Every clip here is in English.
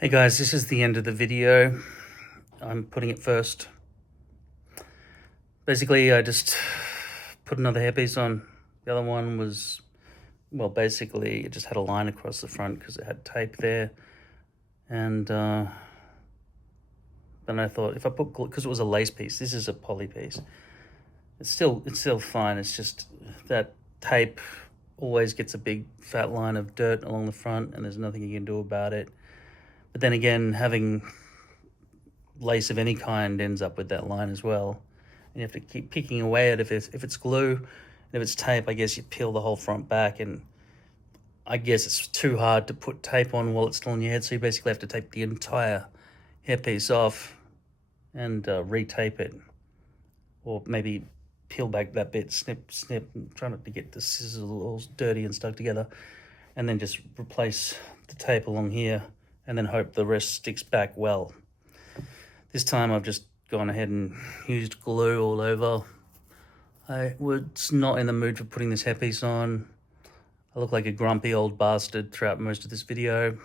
Hey guys, this is the end of the video. I'm putting it first. Basically, I just put another hairpiece on. The other one was, well, basically it just had a line across the front because it had tape there. And then I thought if I put, because it was a lace piece, this is a poly piece. It's still fine. It's just that tape always gets a big fat line of dirt along the front and there's nothing you can do about it. But then again, having lace of any kind ends up with that line as well. And you have to keep picking away at it. If it's glue, and if it's tape, I guess you peel the whole front back, and I guess it's too hard to put tape on while it's still on your head, so you basically have to take the entire hairpiece off and retape it. Or maybe peel back that bit, snip, try not to get the scissors all dirty and stuck together, and then just replace the tape along here, and then hope the rest sticks back well. This time I've just gone ahead and used glue all over. I was not in the mood for putting this hairpiece on. I look like a grumpy old bastard throughout most of this video.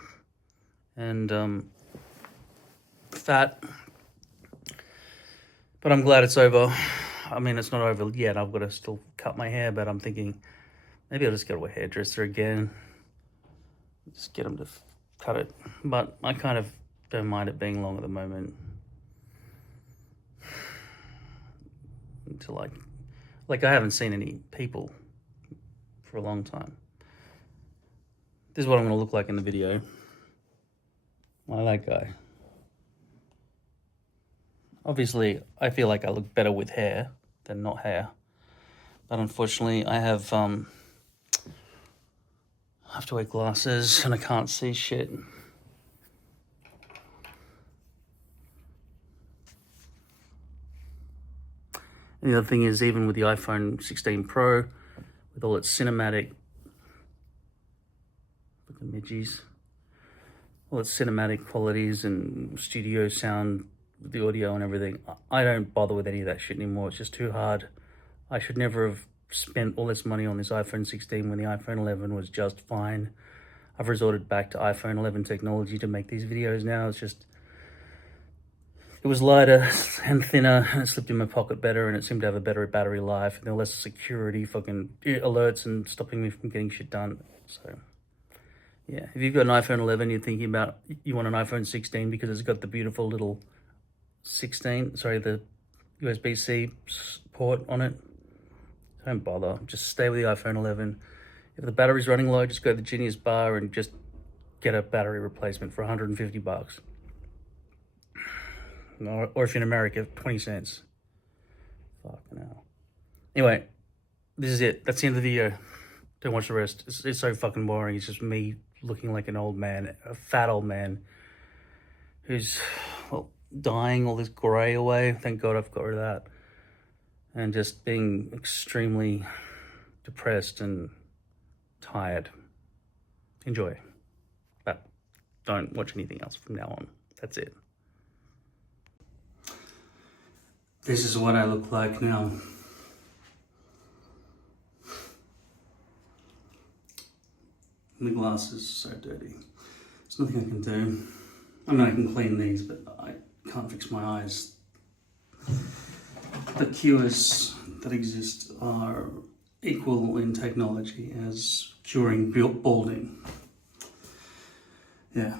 And fat. But I'm glad it's over. I mean, it's not over yet. I've got to still cut my hair, but I'm thinking maybe I'll just go to a hairdresser again. Just get them to cut it. But I kind of don't mind it being long at the moment. Until like I haven't seen any people for a long time. This is what I'm going to look like in the video. Like that guy. Obviously, I feel like I look better with hair than not hair. But unfortunately, I have to wear glasses and I can't see shit. And the other thing is, even with the iPhone 16 Pro, with all its cinematic, look at the midgies, all its cinematic qualities and studio sound, with the audio and everything, I don't bother with any of that shit anymore. It's just too hard. I should never have spent all this money on this iPhone 16 when the iPhone 11 was just fine. I've resorted back to iPhone 11 technology to make these videos now. It's just, it was lighter and thinner, and it slipped in my pocket better, and it seemed to have a better battery life, and there were less security fucking alerts and stopping me from getting shit done. So, yeah, if you've got an iPhone 11, you're thinking about, you want an iPhone 16 because it's got the beautiful little the USB-C port on it. Don't bother, just stay with the iPhone 11. If the battery's running low, just go to the Genius Bar and just get a battery replacement for 150 bucks. Or if you're in America, 20 cents. Fucking hell. Anyway, this is it. That's the end of the video. Don't watch the rest. It's so fucking boring. It's just me looking like an old man, a fat old man, who's, well, dyeing all this grey away. Thank God I've got rid of that. And just being extremely depressed and tired. Enjoy. But don't watch anything else from now on. That's it. This is what I look like now. My glasses are so dirty. There's nothing I can do. I mean, I can clean these, but I can't fix my eyes. The cures that exist are equal in technology as curing balding. Yeah.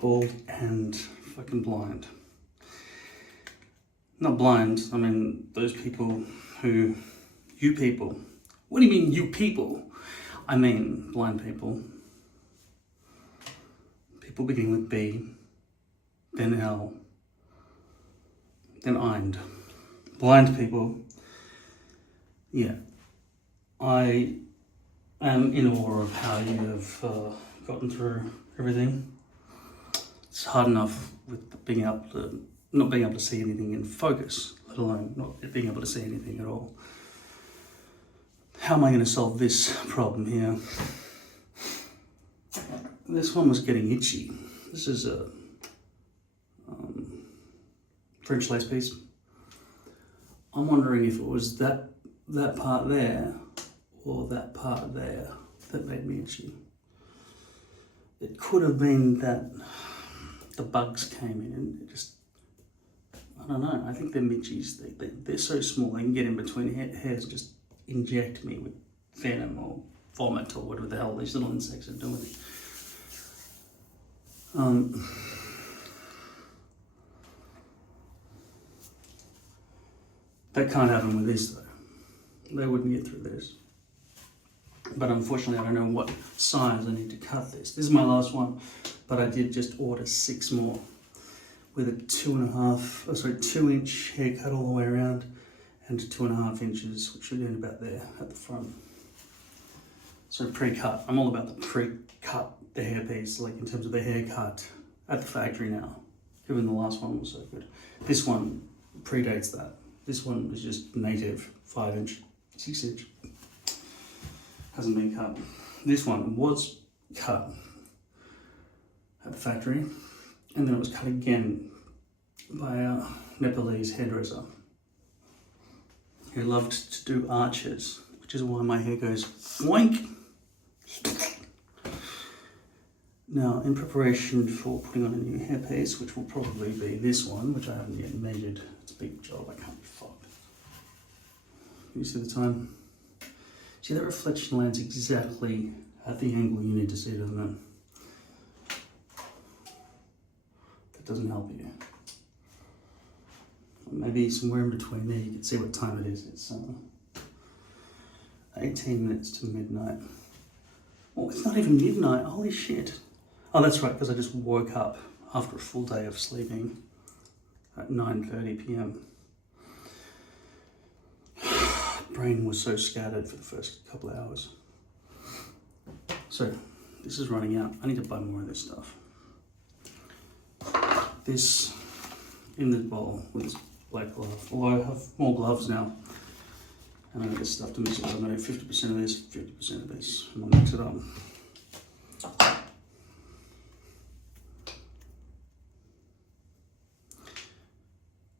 Bald and fucking blind. Not blind, I mean those people who, you people. What do you mean you people? I mean blind people. People beginning with B, then L, then Eind. Blind people. Yeah. I am in awe of how you have gotten through everything. It's hard enough with not being able to see anything in focus, let alone not being able to see anything at all. How am I going to solve this problem here? This one was getting itchy. This is a French lace piece. I'm wondering if it was that part there or that part there that made me itchy. it could have been that the bugs came in and it just, I don't know, I think they're midgies. They're so small, they can get in between hairs and just inject me with venom or vomit or whatever the hell these little insects are doing. That can't happen with this though. They wouldn't get through this. But unfortunately, I don't know what size I need to cut this. This is my last one, but I did just order 6 more with a 2 inch haircut all the way around and 2.5 inches, which should end about there at the front. So pre-cut. I'm all about the pre-cut the hairpiece, like in terms of the haircut at the factory now, given the last one was so good. This one predates that. This one was just native 5 inch, 6 inch. Hasn't been cut. This one was cut at the factory, and then it was cut again by a Nepalese hairdresser who loved to do arches, which is why my hair goes boink. Now, in preparation for putting on a new hairpiece, which will probably be this one, which I haven't yet measured. It's a big job, I can't be fucked. Can you see the time? See, that reflection lands exactly at the angle you need to see it, doesn't it? That doesn't help you. Maybe somewhere in between there you can see what time it is. It's 18 minutes to midnight. Oh, it's not even midnight, holy shit. Oh, that's right, because I just woke up after a full day of sleeping at 9:30 p.m. Brain was so scattered for the first couple of hours. So, this is running out. I need to buy more of this stuff. This in the bowl with this black glove. Although I have more gloves now. And I got this stuff to mix it up. I'm going to do 50% of this, 50% of this. And I'll mix it up.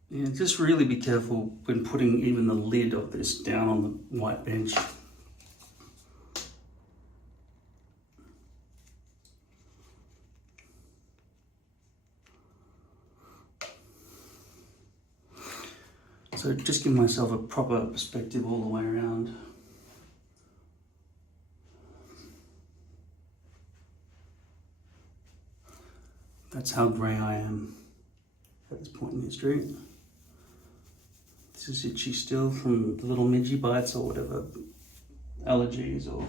Yeah, just really be careful when putting even the lid of this down on the white bench. So just give myself a proper perspective all the way around. That's how grey I am at this point in history. This is itchy still from the little midgy bites or whatever, allergies or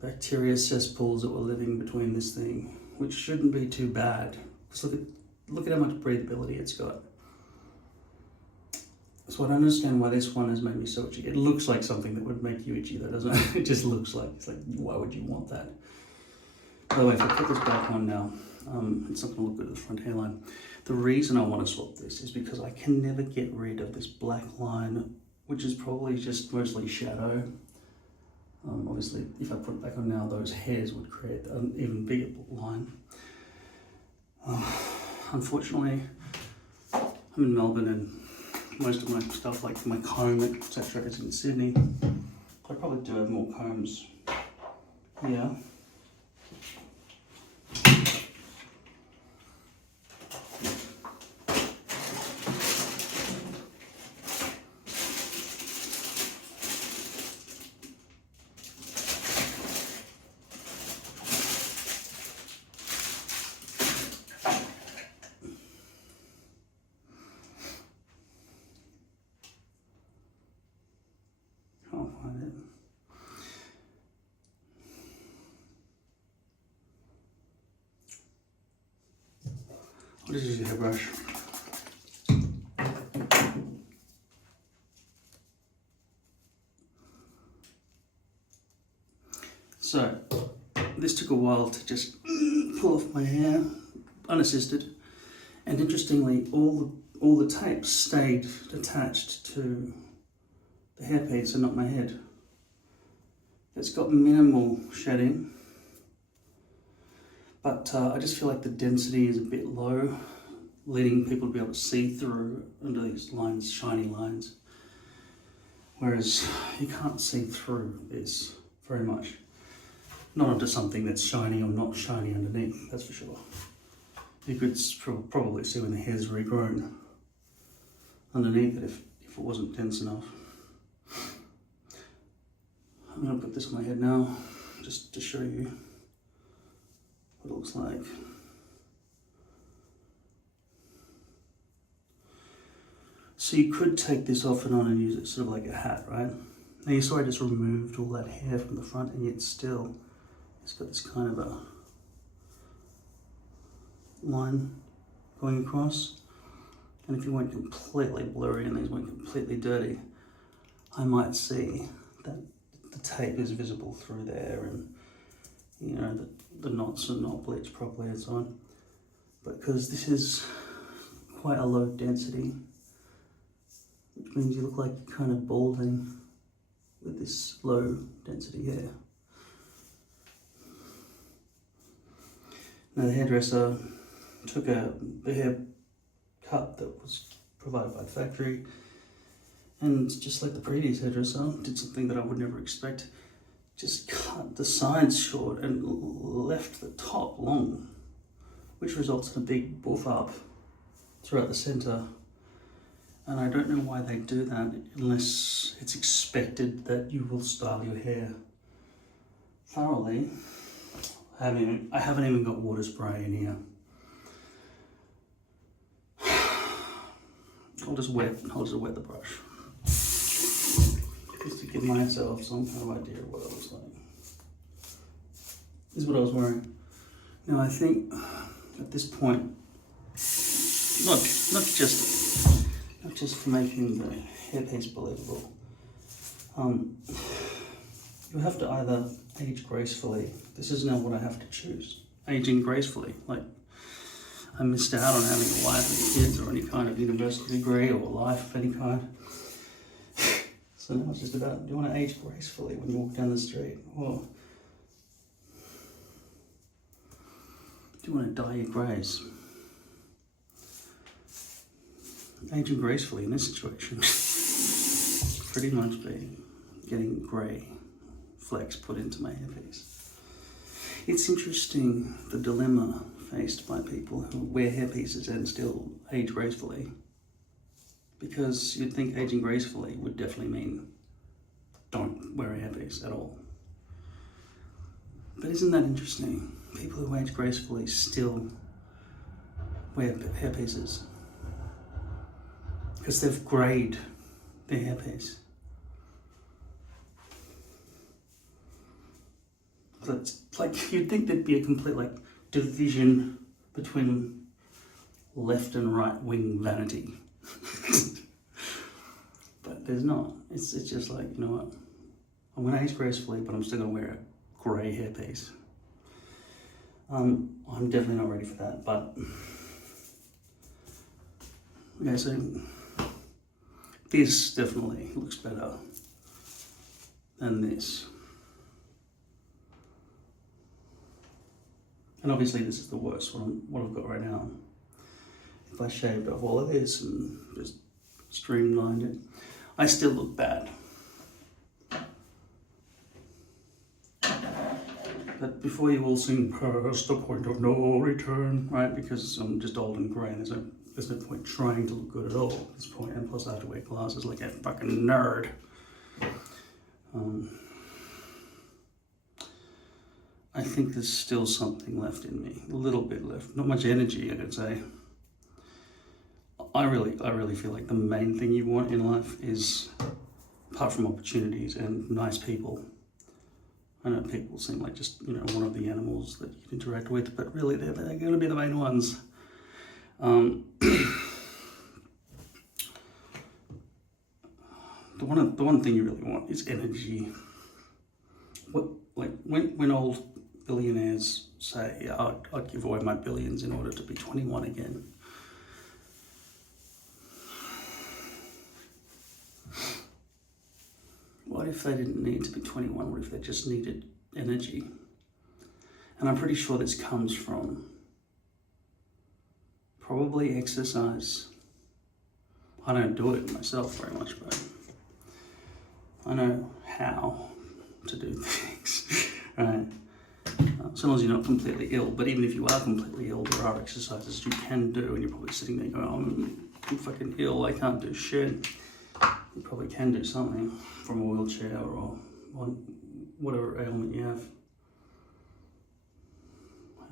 bacteria cesspools that were living between this thing, which shouldn't be too bad. Just look at how much breathability it's got. So I don't understand why this one has made me so itchy. It looks like something that would make you itchy though, doesn't it? It just looks like, it's like, why would you want that? By the way, if I put this back on now, it's not going to look good at the front hairline. The reason I want to swap this is because I can never get rid of this black line, which is probably just mostly shadow. Obviously, if I put it back on now, those hairs would create an even bigger line. Unfortunately, I'm in Melbourne and most of my stuff, like my comb, etc., is in Sydney. I probably do have more combs here. I'll just use a hairbrush. So, this took a while to just pull off my hair, unassisted, and interestingly, all the tapes stayed attached to the hairpiece and not my head. It's got minimal shedding, but I just feel like the density is a bit low, leading people to be able to see through under these lines, shiny lines, whereas you can't see through this very much. not onto something that's shiny or not shiny underneath, that's for sure. You could probably see when the hair's regrown underneath it if it wasn't dense enough. I'm going to put this on my head now, just to show you what it looks like. So you could take this off and on and use it sort of like a hat, right? Now you saw I just removed all that hair from the front, and yet still it's got this kind of a line going across. And if you went completely blurry and these went completely dirty, I might see that the tape is visible through there, and you know, the knots are not bleached properly and so on. But because this is quite a low density, which means you look like you're kind of balding with this low density hair. Now the hairdresser took the hair cut that was provided by the factory, and just like the previous hairdresser, did something that I would never expect. Just cut the sides short and left the top long, which results in a big buff up throughout the center. And I don't know why they do that unless it's expected that you will style your hair thoroughly. I haven't even got water spray in here. I'll just wet the brush, just to give myself some kind of idea of what it looks like. This is what I was wearing. Now I think at this point, not just for making the hairpiece believable, you have to either age gracefully. This is now what I have to choose. Aging gracefully. Like, I missed out on having a wife and kids or any kind of university degree or life of any kind. So now it's just about, do you want to age gracefully when you walk down the street? Or do you want to dye your greys? Aging gracefully in this situation pretty much be getting grey flecks put into my hairpiece. It's interesting the dilemma faced by people who wear hairpieces and still age gracefully, because you'd think aging gracefully would definitely mean don't wear a hairpiece at all. But isn't that interesting? People who age gracefully still wear hairpieces because they've greyed their hairpiece. It's like, you'd think there'd be a complete division between left and right wing vanity. But there's not. It's just like, you know what, I'm gonna age gracefully, but I'm still gonna wear a grey hairpiece. I'm definitely not ready for that, but okay, so this definitely looks better than this. And obviously this is the worst what I've got right now. If I shaved off all of this and just streamlined it, I still look bad. But before you all sing past the point of no return, right? Because I'm just old and grey and there's no point trying to look good at all at this point. And plus I have to wear glasses like a fucking nerd. I think there's still something left in me, a little bit left. Not much energy, I could say. I really feel like the main thing you want in life is, apart from opportunities and nice people. I know people seem like just, you know, one of the animals that you can interact with, but really they're going to be the main ones. The one thing you really want is energy. When old billionaires say, yeah, I'd give away my billions in order to be 21 again. What if they didn't need to be 21? What if they just needed energy? And I'm pretty sure this comes from probably exercise. I don't do it myself very much, but I know how to do things, right? as long as you're not completely ill. But even if you are completely ill, there are exercises you can do, and you're probably sitting there going, I'm fucking ill, I can't do shit. You probably can do something from a wheelchair or whatever ailment you have.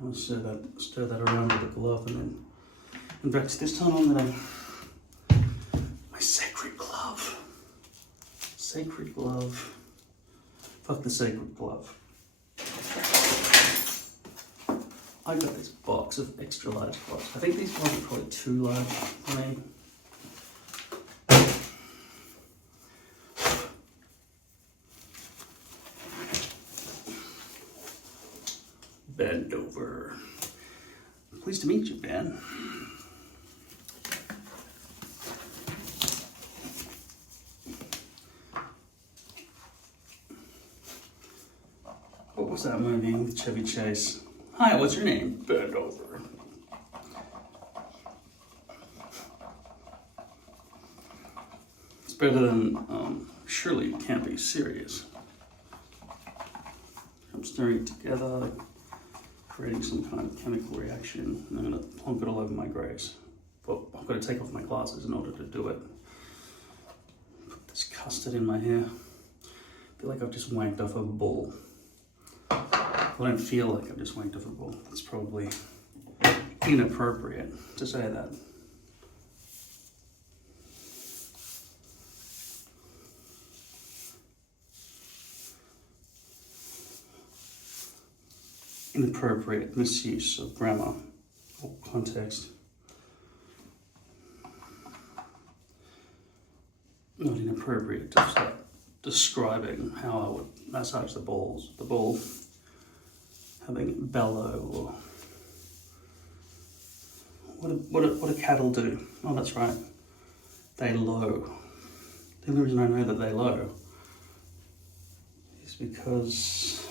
I'll stir that around with a glove, and then, in fact, this time I'm gonna, my sacred glove. Sacred glove. Fuck the sacred glove. I got this box of extra large gloves. I think these ones are probably too large for me. Bend over. Pleased to meet you, Ben. What was that movie with Chevy Chase? Hi, what's your name? Bend over. It's better than surely you can't be serious. I'm stirring it together, creating some kind of chemical reaction, and I'm going to plonk it all over my grays. But I've got to take off my glasses in order to do it. Put this custard in my hair. I feel like I've just wanked off a bull. I don't feel like I've just wanked off a bull. It's probably inappropriate to say that. Inappropriate misuse of grammar or context. Not inappropriate to start describing how I would massage the balls. The ball having bellow, or what do cattle do? Oh, that's right, they low. The only reason I know that they low is because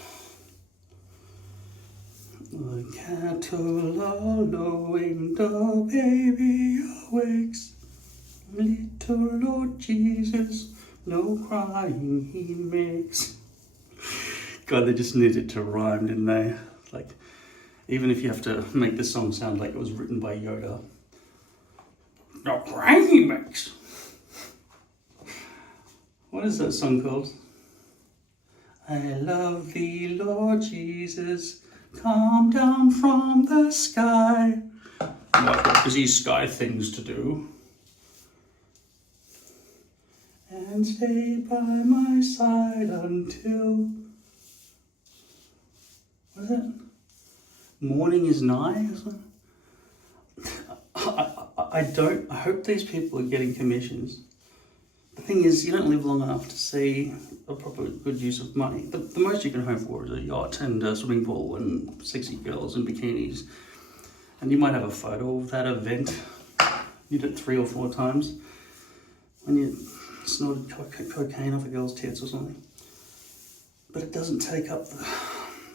the cattle are lowing, the baby awakes, little Lord Jesus, no crying he makes. God, they just needed to rhyme, didn't they? Like, even if you have to make the song sound like it was written by Yoda. No crying he makes. What is that song called? I love thee, Lord Jesus, come down from the sky. I've got busy sky things to do. And stay by my side until... what is it? Morning is nigh? I hope these people are getting commissions. The thing is, you don't live long enough to see a proper good use of money. The most you can hope for is a yacht and a swimming pool and sexy girls in bikinis. And you might have a photo of that event. You did it 3 or 4 times when you snorted cocaine off a girl's tits or something. But it doesn't take up the...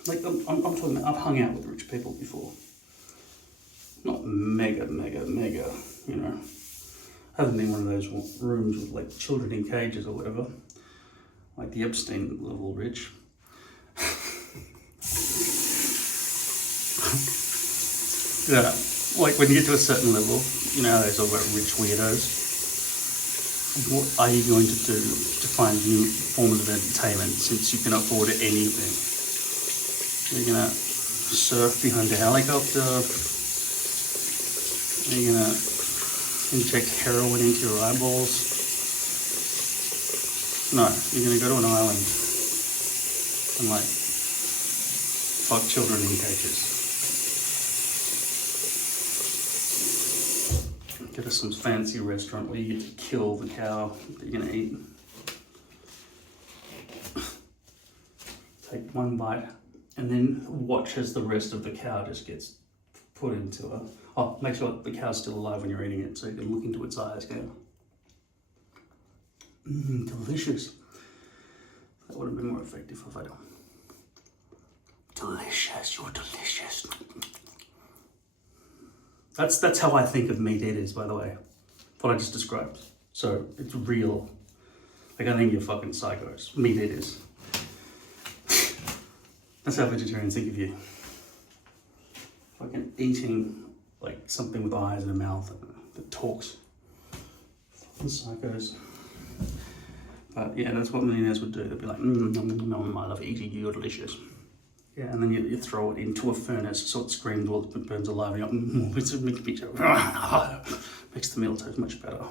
Like, I'm talking about, I've hung out with rich people before. Not mega, you know. I haven't been in one of those rooms with, like, children in cages or whatever. Like the Epstein level rich. Yeah, like when you get to a certain level, you know how they talk about rich weirdos? What are you going to do to find new forms of entertainment since you can afford anything? You're gonna surf behind a helicopter. You're gonna inject heroin into your eyeballs. No, you're gonna go to an island and like fuck children in cages. Get us some fancy restaurant where you get to kill the cow that you're gonna eat. Take one bite. And then watch as the rest of the cow just gets put into a... Oh, make sure the cow's still alive when you're eating it so you can look into its eyes, go. Delicious. That would have been more effective if I don't. Delicious, you're delicious. That's how I think of meat eaters, by the way. What I just described. So, it's real. Like, I think you're fucking psychos. Meat eaters. That's how vegetarians think of you. eating like something with eyes and a mouth that talks. The psychos. But yeah, that's what millionaires would do. They'd be like, I love eating you, you're delicious. Yeah, and then you throw it into a furnace so it screams while it burns alive, and makes the meal taste much better.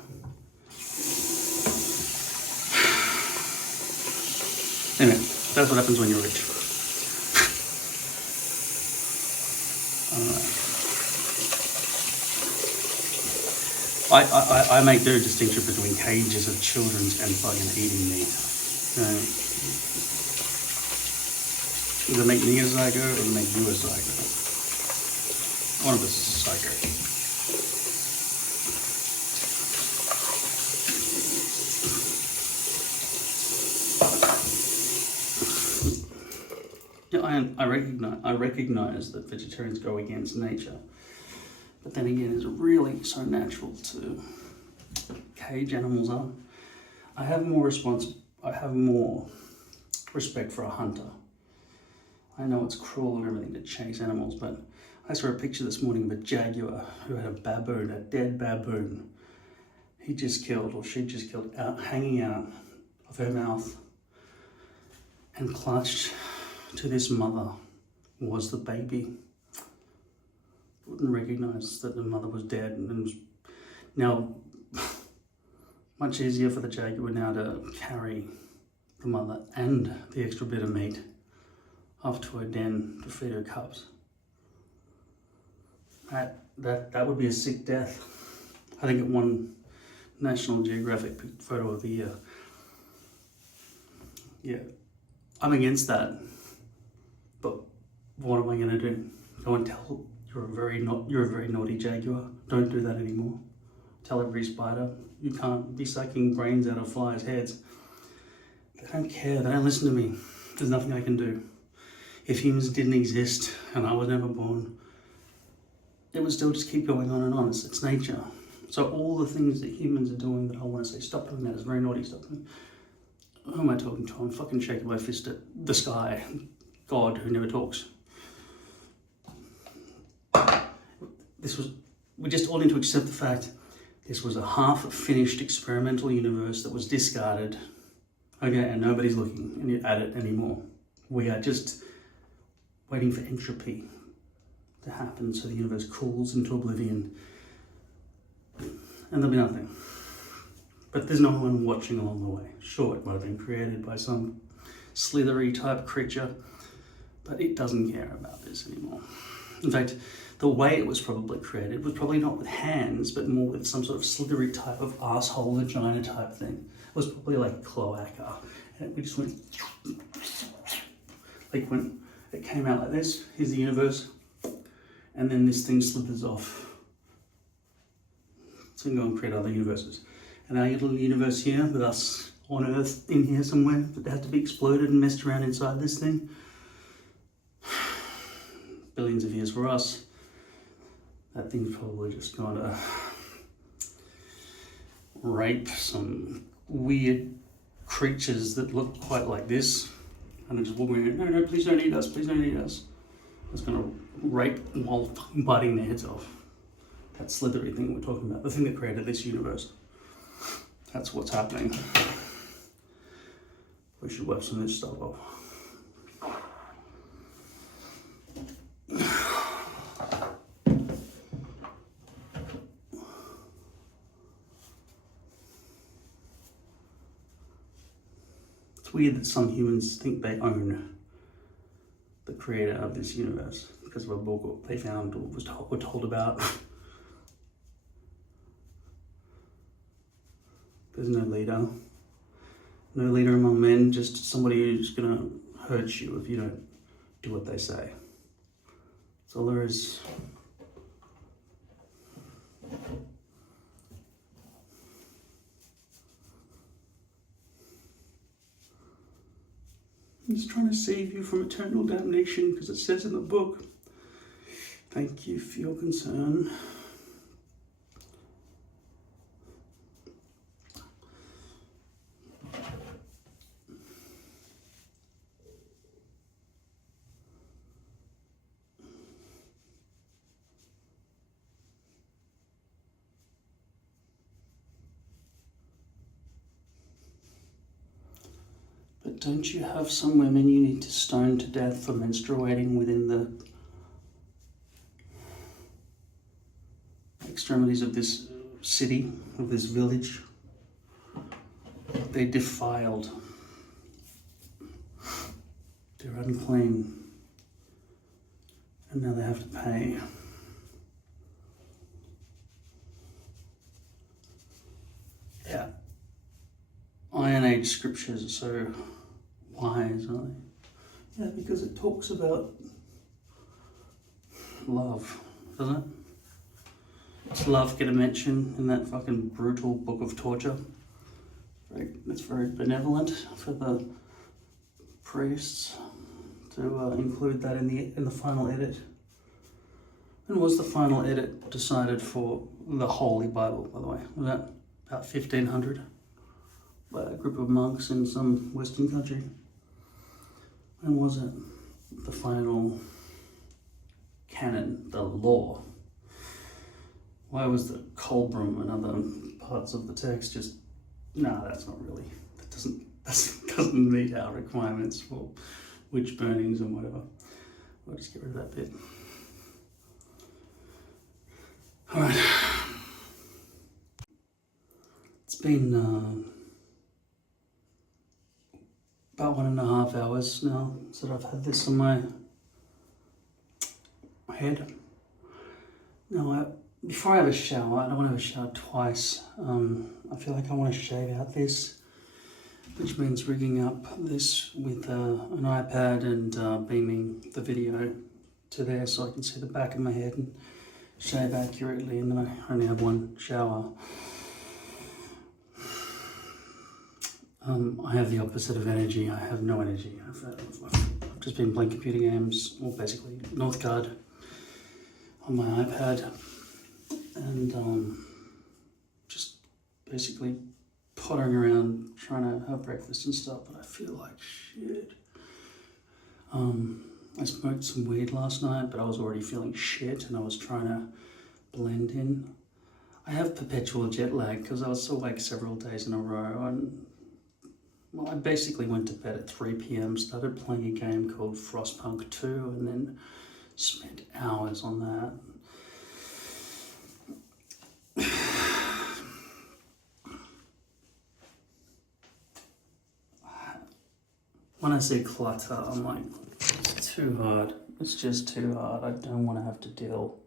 Anyway, that's what happens when you're rich. I make no distinction between cages of children and fucking eating meat. Either make me a psycho or make you a psycho. One of us is a psycho. Yeah, I recognize that vegetarians go against nature, but then again, is it really so natural to cage animals up? I have more respect for a hunter. I know it's cruel and everything to chase animals, but I saw a picture this morning of a jaguar who had a dead baboon. He just killed, or she just killed, hanging out of her mouth, and clutched to this mother was the baby. Wouldn't recognize that the mother was dead, and it was now much easier for the jaguar now to carry the mother and the extra bit of meat off to her den to feed her cubs. That would be a sick death. I think it won National Geographic Photo of the Year. Yeah, I'm against that. But what am I going to do? Go and tell you're a very naughty jaguar. Don't do that anymore. Tell every spider you can't be sucking brains out of flies' heads. They don't care. They don't listen to me. There's nothing I can do. If humans didn't exist and I was never born, it would still just keep going on and on. It's nature. So all the things that humans are doing that I want to say, stop doing that, it's very naughty, stop doing. Who am I talking to? I'm fucking shaking my fist at the sky. God who never talks. We just all need to accept the fact this was a half-finished experimental universe that was discarded. Okay, and nobody's looking at it anymore. We are just waiting for entropy to happen so the universe cools into oblivion and there'll be nothing. But there's no one watching along the way. Sure, it might have been created by some slithery type creature, but it doesn't care about this anymore. In fact, the way it was probably created was probably not with hands, but more with some sort of slithery type of asshole vagina type thing. It was probably like a cloaca. And we just went, like when it came out like this, here's the universe, and then this thing slithers off. So we can go and create other universes. And our little universe here with us on Earth in here somewhere, but they had to be exploded and messed around inside this thing. Billions of years for us. That thing's probably just going to rape some weird creatures that look quite like this. And they're just walking around, no, please don't eat us, please don't eat us. It's going to rape while biting their heads off. That slithery thing we're talking about, the thing that created this universe. That's what's happening. We should wipe some of this stuff off. It's weird that some humans think they own the creator of this universe because of a book they found or were told about. There's no leader. No leader among men, just somebody who's gonna hurt you if you don't do what they say. That's all there is. I'm just trying to save you from eternal damnation because it says in the book. Thank you for your concern. but don't you have some women you need to stone to death for menstruating within the extremities of this city, of this village? They defiled. They're unclean. And now they have to pay. Yeah. Iron Age scriptures are so wise, aren't they? Yeah, because it talks about love, doesn't it? Does love get a mention in that fucking brutal book of torture? It's very benevolent for the priests to include that in the final edit. And was the final edit decided for the Holy Bible, by the way? Was that about 1500 by a group of monks in some Western country? When was it the final canon, the law? Why was the Colbrum and other parts of the text just, no, that's not really, that doesn't meet our requirements for witch burnings and whatever. I'll just get rid of that bit. All right. It's been about 1.5 hours now that I've had this on my head. Now, before I have a shower, I don't want to have a shower twice. I feel like I want to shave out this, which means rigging up this with an iPad and beaming the video to there so I can see the back of my head and shave accurately, and then I only have one shower. I have the opposite of energy. I have no energy. I've just been playing computer games, or basically Northgard on my iPad, and just basically pottering around trying to have breakfast and stuff, but I feel like shit. I smoked some weed last night, but I was already feeling shit and I was trying to blend in. I have perpetual jet lag because I was awake several days in a row, and well, I basically went to bed at 3 p.m, started playing a game called Frostpunk 2, and then spent hours on that. When I say clutter, I'm like, it's too hard. It's just too hard. I don't want to have to deal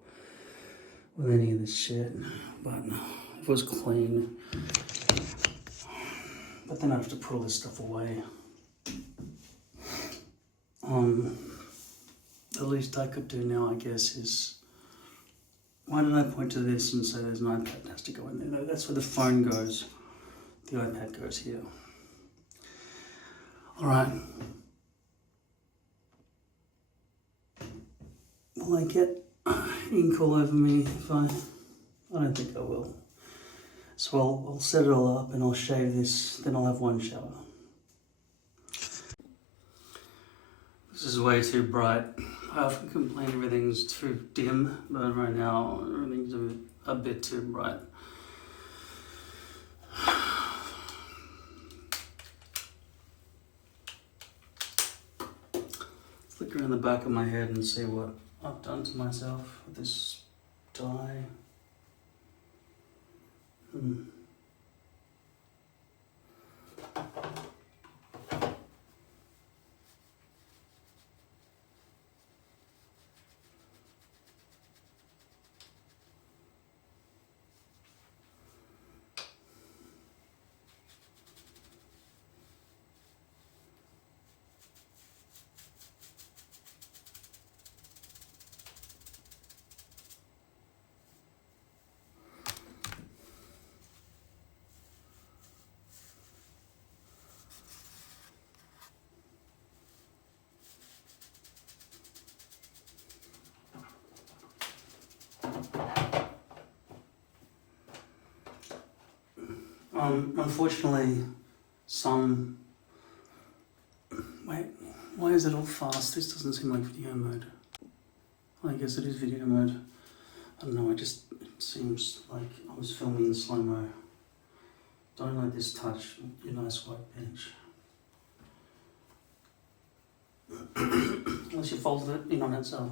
with any of this shit. But if it was clean, but then I have to put all this stuff away. The least I could do now, I guess, is, why did I point to this and say there's an iPad that has to go in there? No, that's where the phone goes. The iPad goes here. All right. Will I get ink all over me if I don't think I will. So I'll set it all up and I'll shave this, then I'll have one shower. This is way too bright. I often complain everything's too dim, but right now everything's a bit too bright. Let's look around the back of my head and see what I've done to myself with this dye. Unfortunately, wait, why is it all fast? This doesn't seem like video mode. I guess it is video mode. I don't know, it seems like I was filming in slow-mo. Don't let this touch your nice white bench. unless you fold it in on itself.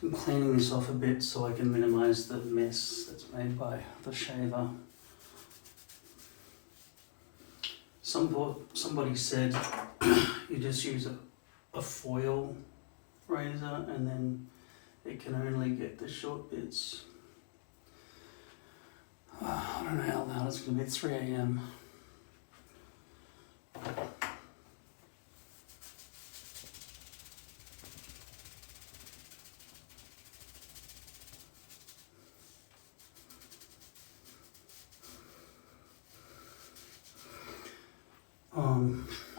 I'm cleaning this off a bit so I can minimize the mess that's made by the shaver. Somebody said you just use a foil razor and then it can only get the short bits. I don't know how loud it's going to be. It's 3 AM.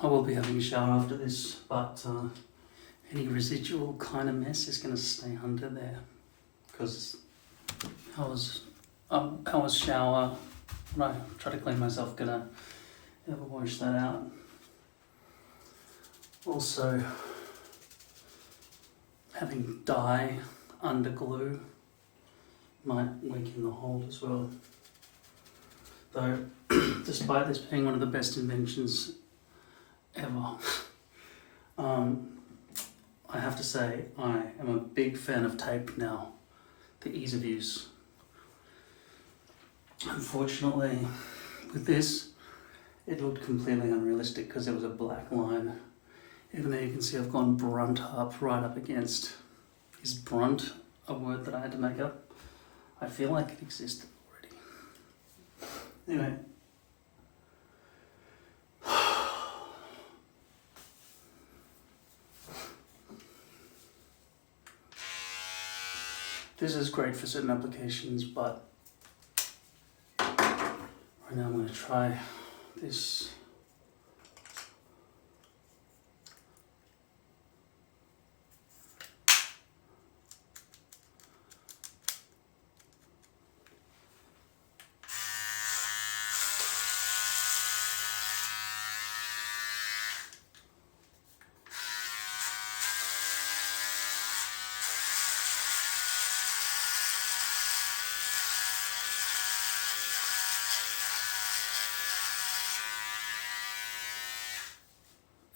I will be having a shower after this, but any residual kind of mess is going to stay under there because hours shower, when I try to clean myself, gonna never wash that out. Also, having dye under glue might weaken the hold as well. Though, despite this being one of the best inventions ever, I have to say I am a big fan of tape now. The ease of use. Unfortunately, with this, it looked completely unrealistic because there was a black line. Even though you can see I've gone brunt up, right up against. Is brunt a word that I had to make up? I feel like it existed already. Anyway. This is great for certain applications, but right now I'm going to try this.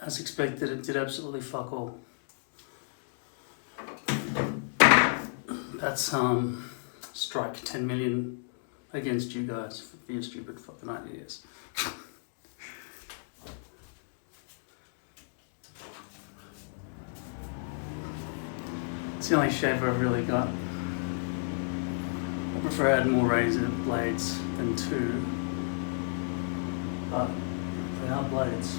As expected, it did absolutely fuck all. That's strike 10 million against you guys for your stupid fucking ideas. It's the only shaver I've really got. I prefer I had more razor blades than two, but they are blades.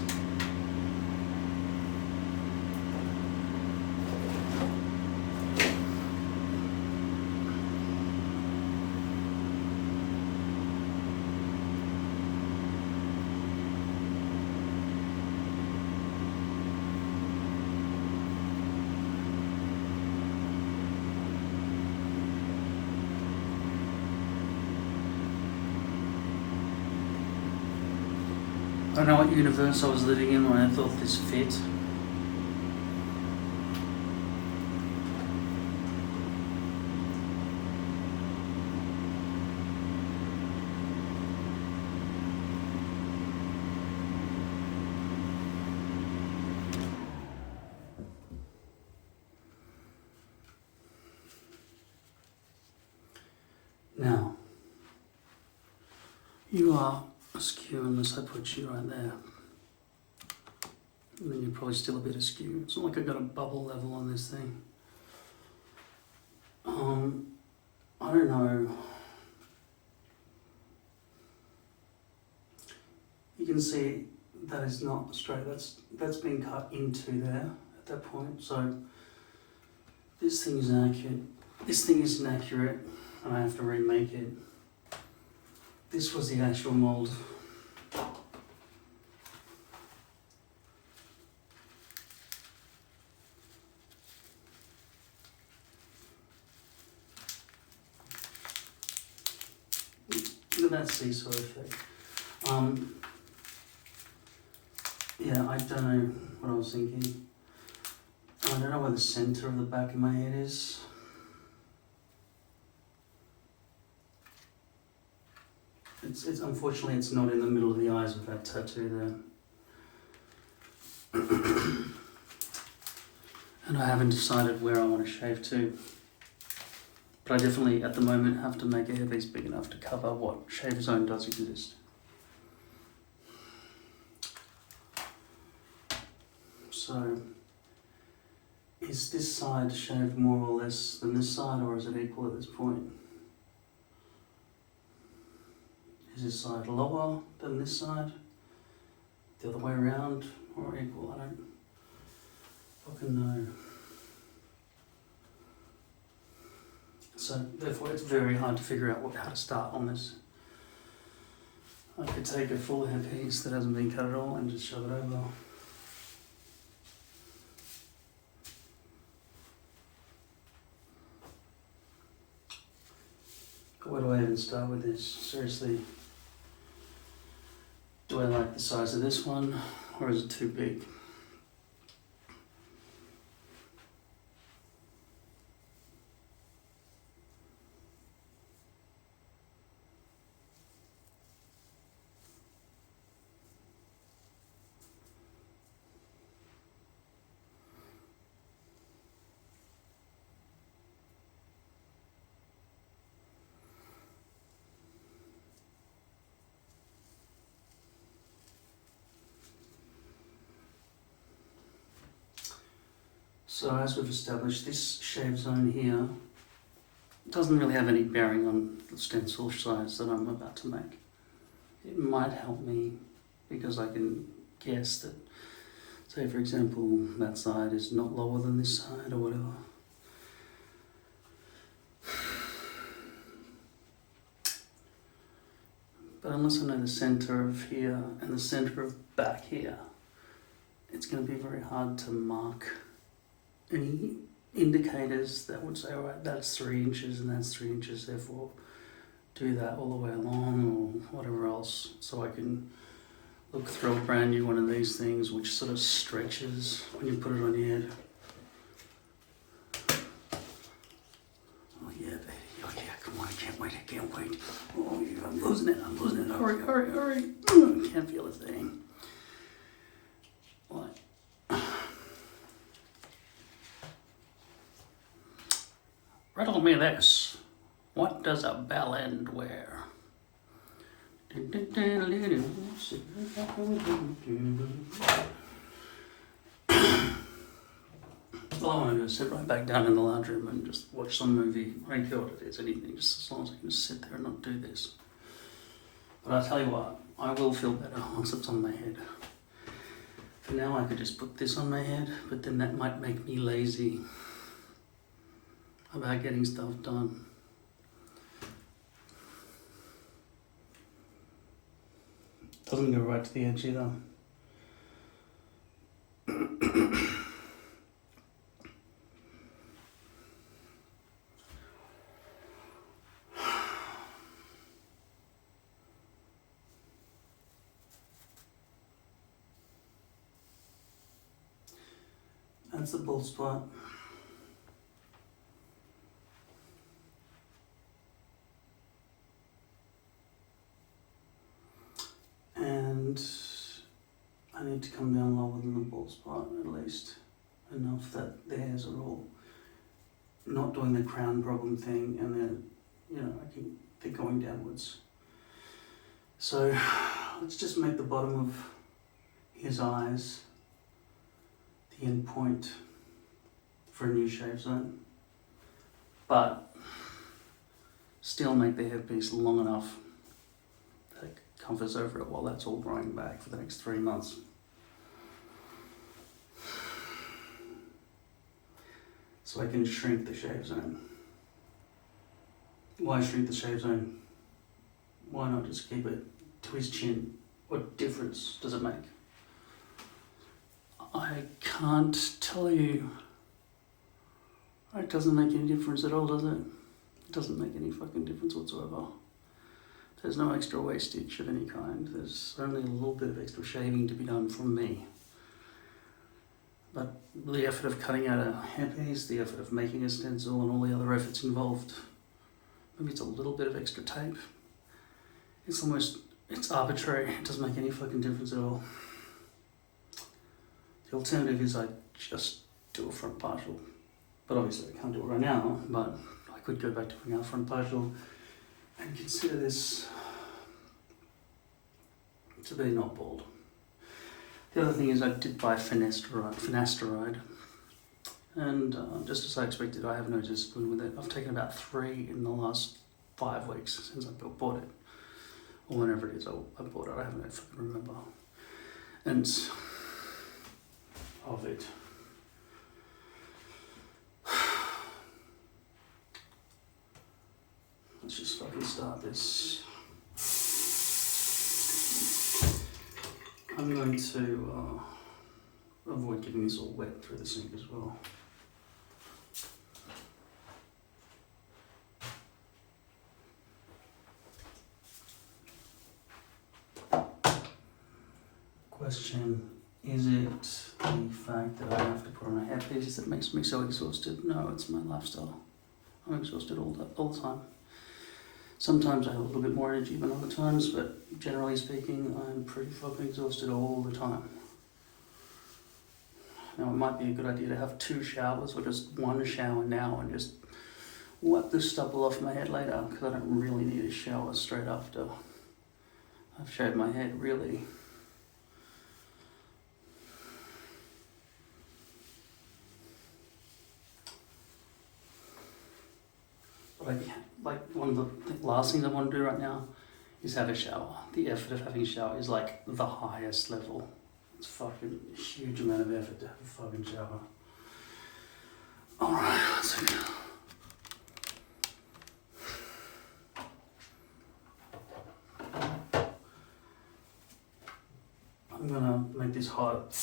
I don't know what universe I was living in when I thought this fit. Now, you are askew unless I put you right there. And then you're probably still a bit askew. It's not like I've got a bubble level on this thing. I don't know. You can see that is not straight. That's been cut into there at that point. So this thing is inaccurate. This thing is inaccurate, and I have to remake it. This was the actual mold. Look at that seesaw effect. Yeah, I don't know what I was thinking. I don't know where the centre of the back of my head is. It's unfortunately it's not in the middle of the eyes with that tattoo there. And I haven't decided where I want to shave to. But I definitely at the moment have to make a hairpiece big enough to cover what shave zone does exist. So, is this side shaved more or less than this side, or is it equal at this point? Is this side lower than this side? The other way around, or equal? I don't fucking know. So, therefore, it's very hard to figure out how to start on this. I could take a full hairpiece that hasn't been cut at all and just shove it over. Where do I even start with this? Seriously, do I like the size of this one, or is it too big? So as we've established, this shave zone here doesn't really have any bearing on the stencil size that I'm about to make. It might help me because I can guess that, say for example, that side is not lower than this side or whatever. But unless I know the center of here and the center of back here, it's going to be very hard to mark any indicators that would say, all right, that's 3 inches and that's 3 inches, therefore do that all the way along or whatever else. So I can look through a brand new one of these things which sort of stretches when you put it on your head. Oh yeah, baby, oh yeah, come on, I can't wait. Oh yeah, I'm losing it, hurry. I can't feel a thing. What? Riddle me this. What does a bell end wear? All I want to do is sit right back down in the lounge room and just watch some movie. I don't care what it is, anything, just as long as I can just sit there and not do this. But I tell you what, I will feel better once it's on my head. For now, I could just put this on my head, but then that might make me lazy about getting stuff done. Doesn't go right to the edge either. That's the bald spot. And I need to come down lower than the bald spot, at least enough that the hairs are all not doing the crown problem thing, and then, you know, they're going downwards. So let's just make the bottom of his eyes the end point for a new shave zone, but still make the hairpiece long enough that it covers over it while that's all growing back for the next 3 months. So I can shrink the shave zone. Why shrink the shave zone? Why not just keep it to his chin? What difference does it make? I can't tell you. It doesn't make any difference at all, does it? It doesn't make any fucking difference whatsoever. There's no extra wastage of any kind. There's only a little bit of extra shaving to be done from me. But the effort of cutting out a hairpiece, the effort of making a stencil, and all the other efforts involved, maybe it's a little bit of extra tape. It's arbitrary. It doesn't make any fucking difference at all. The alternative is I just do a front partial. But obviously I can't do it right now, but I could go back to putting out a front partial and consider this to be not bald. The other thing is I did buy finasteride, and just as I expected, I have no discipline with it. I've taken about 3 in the last 5 weeks since I bought it, or whenever it is I bought it. I haven't fucking remember. And of it. Let's just fucking start this. I'm going to avoid getting this all wet through the sink as well. Question, is it the fact that I have to put on a hairpiece that makes me so exhausted? No, it's my lifestyle. I'm exhausted all the time. Sometimes I have a little bit more energy than other times, but generally speaking, I'm pretty fucking exhausted all the time. Now, it might be a good idea to have 2 showers, or just 1 shower now and just wipe the stubble off my head later, because I don't really need a shower straight after I've shaved my head, really. But like one of the last things I want to do right now is have a shower. The effort of having a shower is like the highest level. It's fucking a huge amount of effort to have a fucking shower. Alright, let's go. I'm gonna make this hot.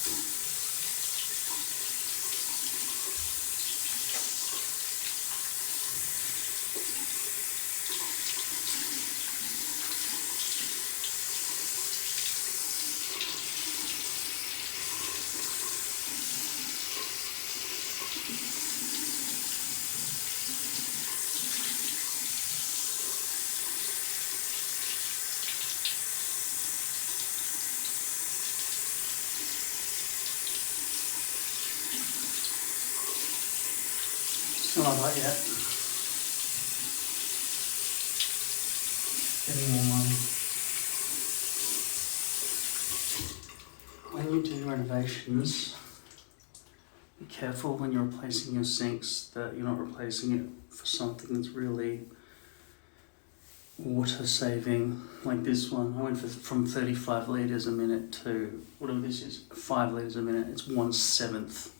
Still not hot yet. Getting warm. When you do renovations, be careful when you're replacing your sinks that you're not replacing it for something that's really water saving, like this one. I went from 35 litres a minute to whatever this is, 5 litres a minute. It's 1/7,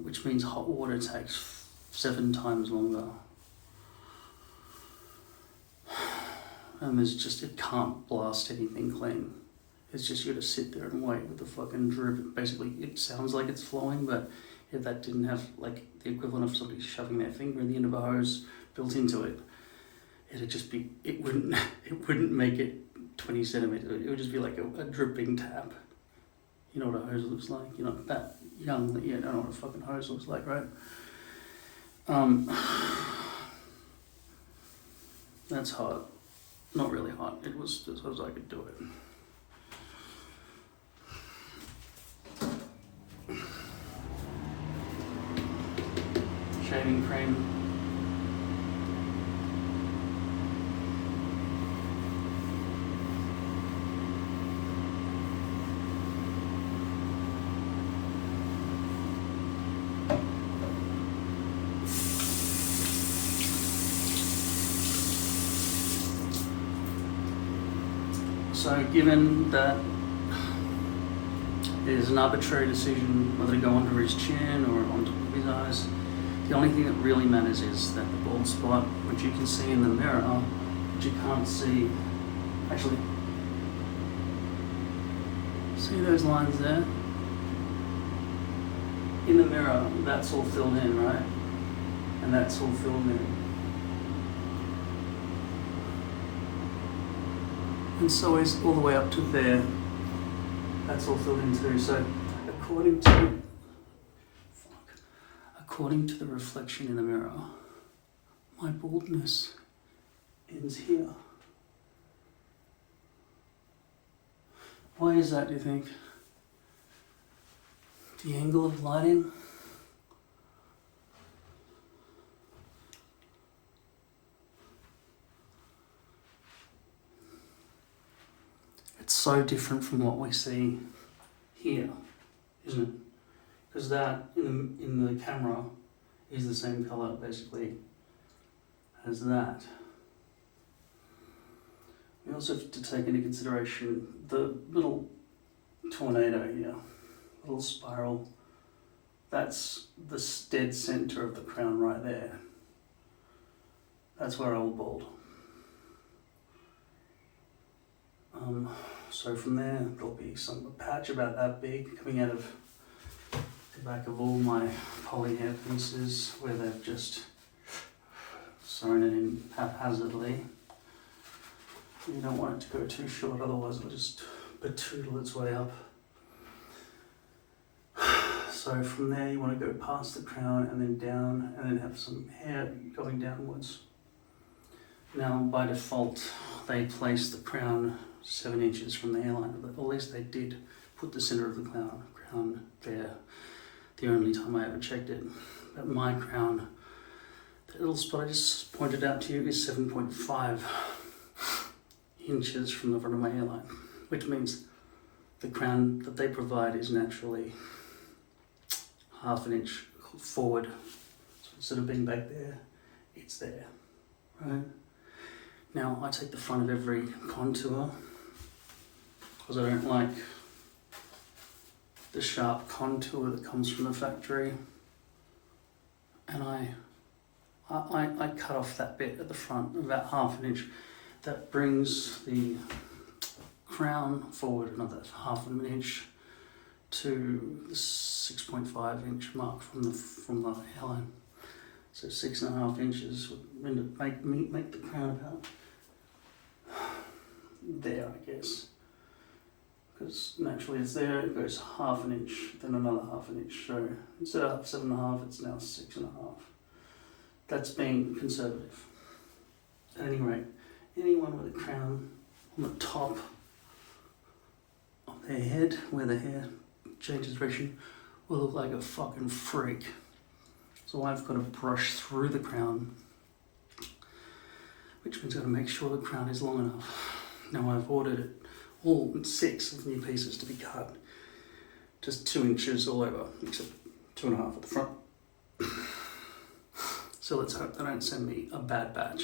which means hot water takes 7 times longer. And it can't blast anything clean. It's just you gotta sit there and wait with the fucking drip. Basically, it sounds like it's flowing, but if that didn't have like the equivalent of somebody shoving their finger in the end of a hose built into it, it wouldn't make it 20 centimeters. It would just be like a dripping tap. You know what a hose looks like? You know, that young, you know what a fucking hose looks like, right? That's hot. Not really hot. It was as hot as I could do it. Shaving cream. So given that it is an arbitrary decision whether to go under his chin or on top of his eyes, the only thing that really matters is that the bald spot, which you can see in the mirror, but you can't see, actually, see those lines there? In the mirror, that's all filled in, right? And that's all filled in. And so is all the way up to there. That's all filled in too. So according to according to the reflection in the mirror, my baldness ends here. Why is that, do you think? The angle of lighting? It's so different from what we see here, isn't it? Because that in the camera is the same colour basically as that. We also have to take into consideration the little tornado here, little spiral. That's the dead centre of the crown right there. That's where I will bald. So from there, there'll be a patch about that big coming out of the back of all my poly hair pieces where they've just sewn it in haphazardly. You don't want it to go too short, otherwise it'll just betoodle its way up. So from there you want to go past the crown and then down and then have some hair going downwards. Now by default they place the crown 7 inches from the hairline, but at least they did put the centre of the crown there the only time I ever checked it. But my crown, the little spot I just pointed out to you, is 7.5 inches from the front of my hairline, which means the crown that they provide is naturally half an inch forward. So instead of being back there, it's there, right? Now I take the front of every contour because I don't like the sharp contour that comes from the factory, and I cut off that bit at the front, about half an inch. That brings the crown forward another half an inch to the 6.5 inch mark from the hairline. So 6.5 inches would make the crown about there, I guess. Because naturally it's there, it goes half an inch, then another half an inch. So instead of 7.5, it's now 6.5. That's being conservative. At any rate, anyone with a crown on the top of their head, where the hair changes direction, will look like a fucking freak. So I've got to brush through the crown, which means I've got to make sure the crown is long enough. Now I've ordered it all 6 of new pieces to be cut, just 2 inches all over, except 2.5 at the front. So let's hope they don't send me a bad batch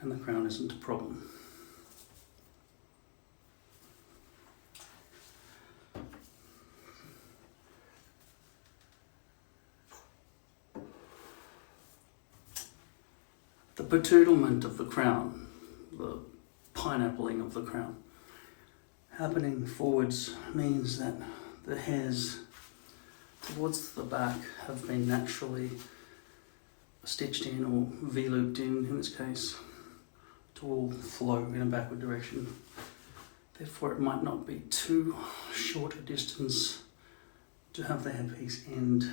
and the crown isn't a problem. The betoodlement of the crown, the pineappling of the crown, happening forwards means that the hairs towards the back have been naturally stitched in or V-looped in this case, to all flow in a backward direction. Therefore it might not be too short a distance to have the hairpiece end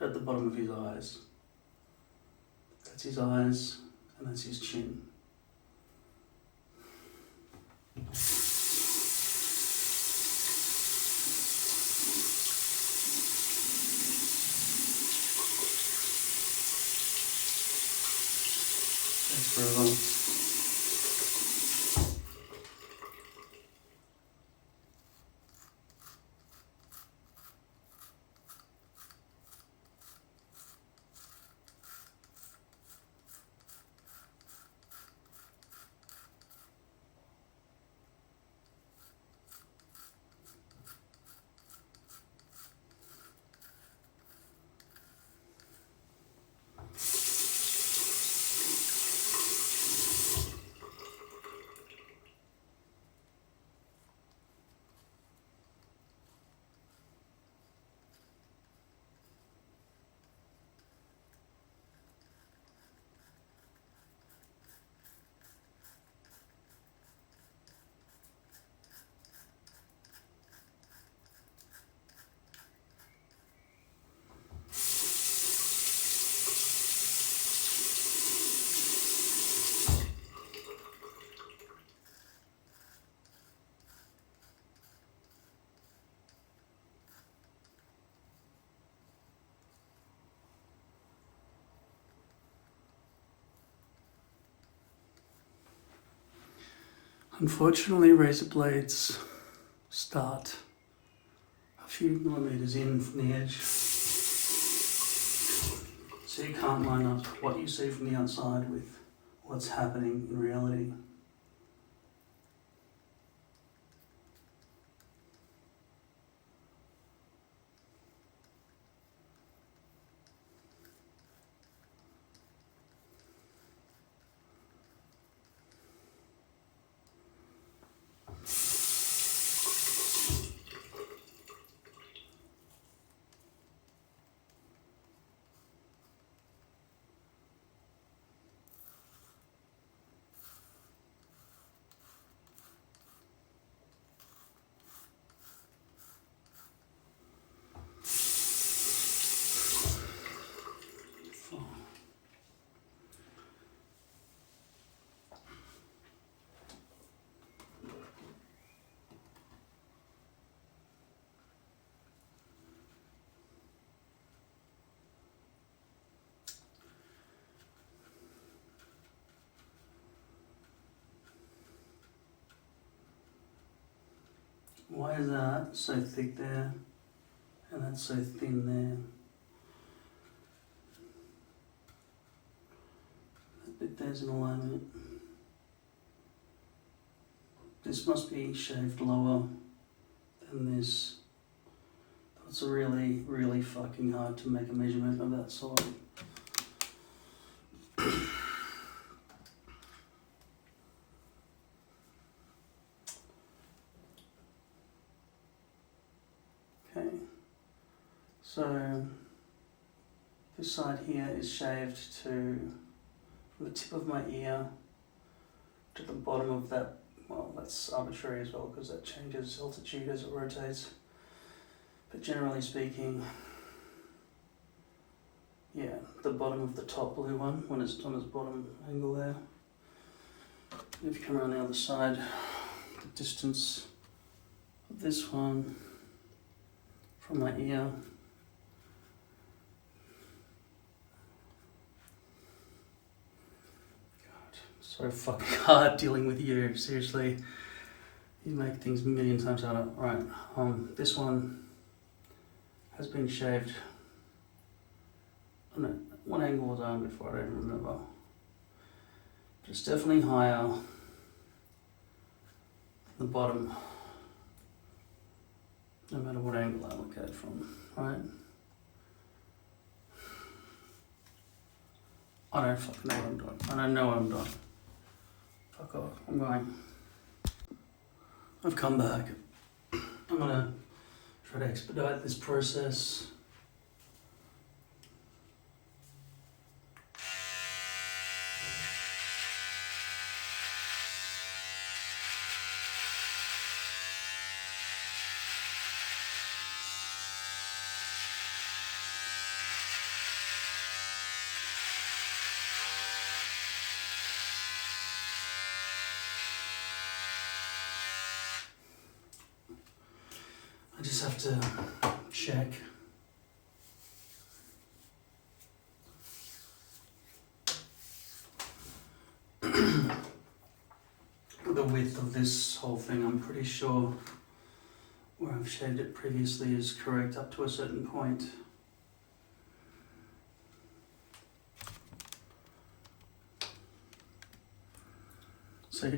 at the bottom of his eyes. That's his eyes and that's his chin. That's forever. Unfortunately, razor blades start a few millimeters in from the edge, so you can't line up what you see from the outside with what's happening in reality. Why is that so thick there and that's so thin there? That bit there's in alignment. This must be shaved lower than this. It's really, really fucking hard to make a measurement of that sort. Okay, so this side here is shaved to from the tip of my ear to the bottom of that. Well, that's arbitrary as well because that changes altitude as it rotates. But generally speaking, yeah, the bottom of the top blue one when it's on its bottom angle there. If you come around the other side, the distance of this one from my ear. God, so fucking hard dealing with you, seriously. You make things a million times harder. Right, this one has been shaved. I don't know, what angle was I on before? I don't even remember. But it's definitely higher than the bottom, no matter what angle I look at it from, right? I don't fucking know what I'm doing. I don't know what I'm doing. Fuck off, I'm going. I've come back. I'm gonna try to expedite this process. I just have to check the width of this whole thing. I'm pretty sure where I've shaved it previously is correct up to a certain point. So,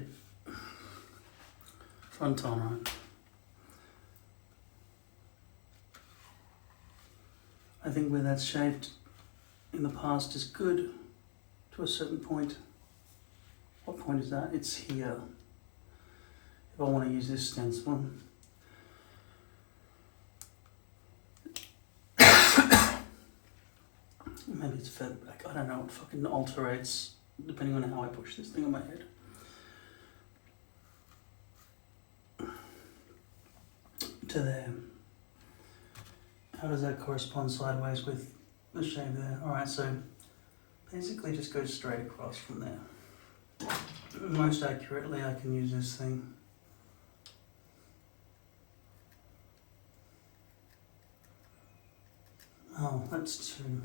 front on, right? I think where that's shaved in the past is good to a certain point. What point is that? It's here. If I want to use this stencil. Maybe it's further back. I don't know. It fucking alterates depending on how I push this thing on my head. To there. How does that correspond sideways with the shave there? Alright, so basically just go straight across from there. Most accurately I can use this thing. Oh, that's too...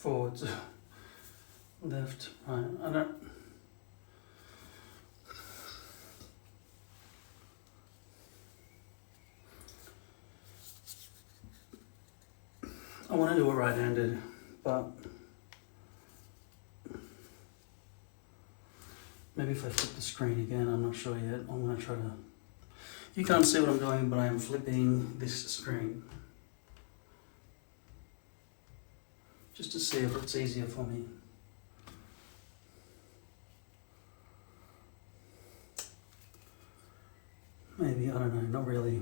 forwards, left, right. I want to do it right-handed, but maybe if I flip the screen again, I'm not sure yet. I'm going to try to... You can't see what I'm doing, but I am flipping this screen. Just to see if it's easier for me. Maybe, I don't know, not really.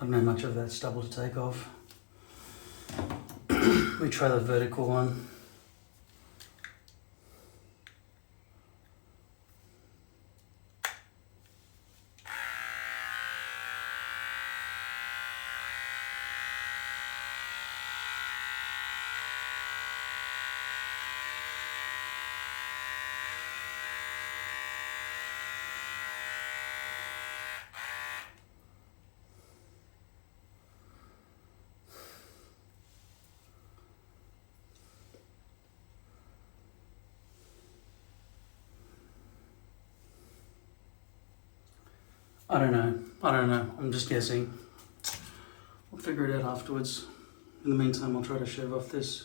I don't know much of that stubble to take off. We try the vertical one. I don't know, I'm just guessing. I'll figure it out afterwards. In the meantime, I'll try to shave off this.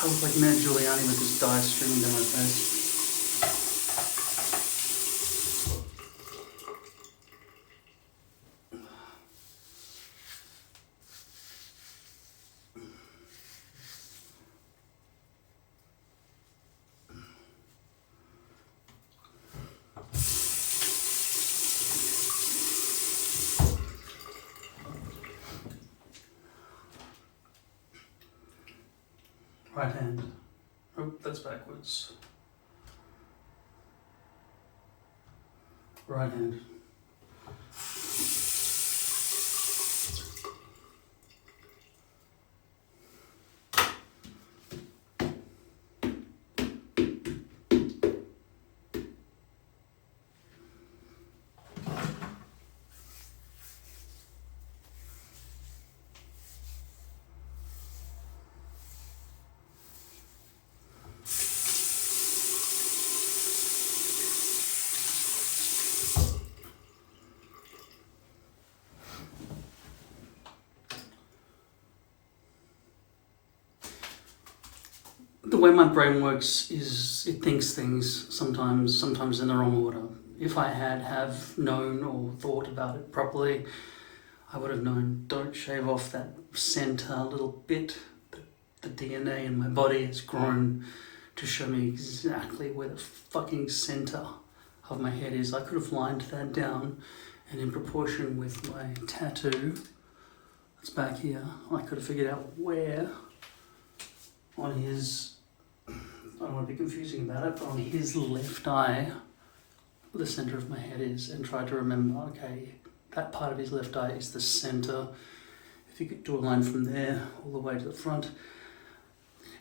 I look like Matt Giuliani with this dye streaming down my face. Right hand. Oh, that's backwards. Right hand. The way my brain works is it thinks things sometimes in the wrong order. If I have known or thought about it properly, I would have known, don't shave off that center little bit. The DNA in my body has grown to show me exactly where the fucking center of my head is. I could have lined that down, and in proportion with my tattoo that's back here, I could have figured out where on his, I don't want to be confusing about it, but on his left eye, the center of my head is, and try to remember, okay, that part of his left eye is the center. If you could do a line from there all the way to the front,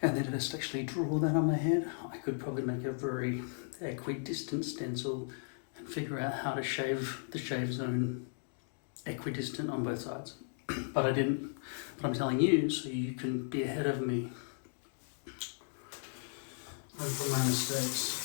and then just actually draw that on my head, I could probably make a very equidistant stencil and figure out how to shave the shave zone equidistant on both sides. But I didn't. But I'm telling you, so you can be ahead of me. Learn from my mistakes.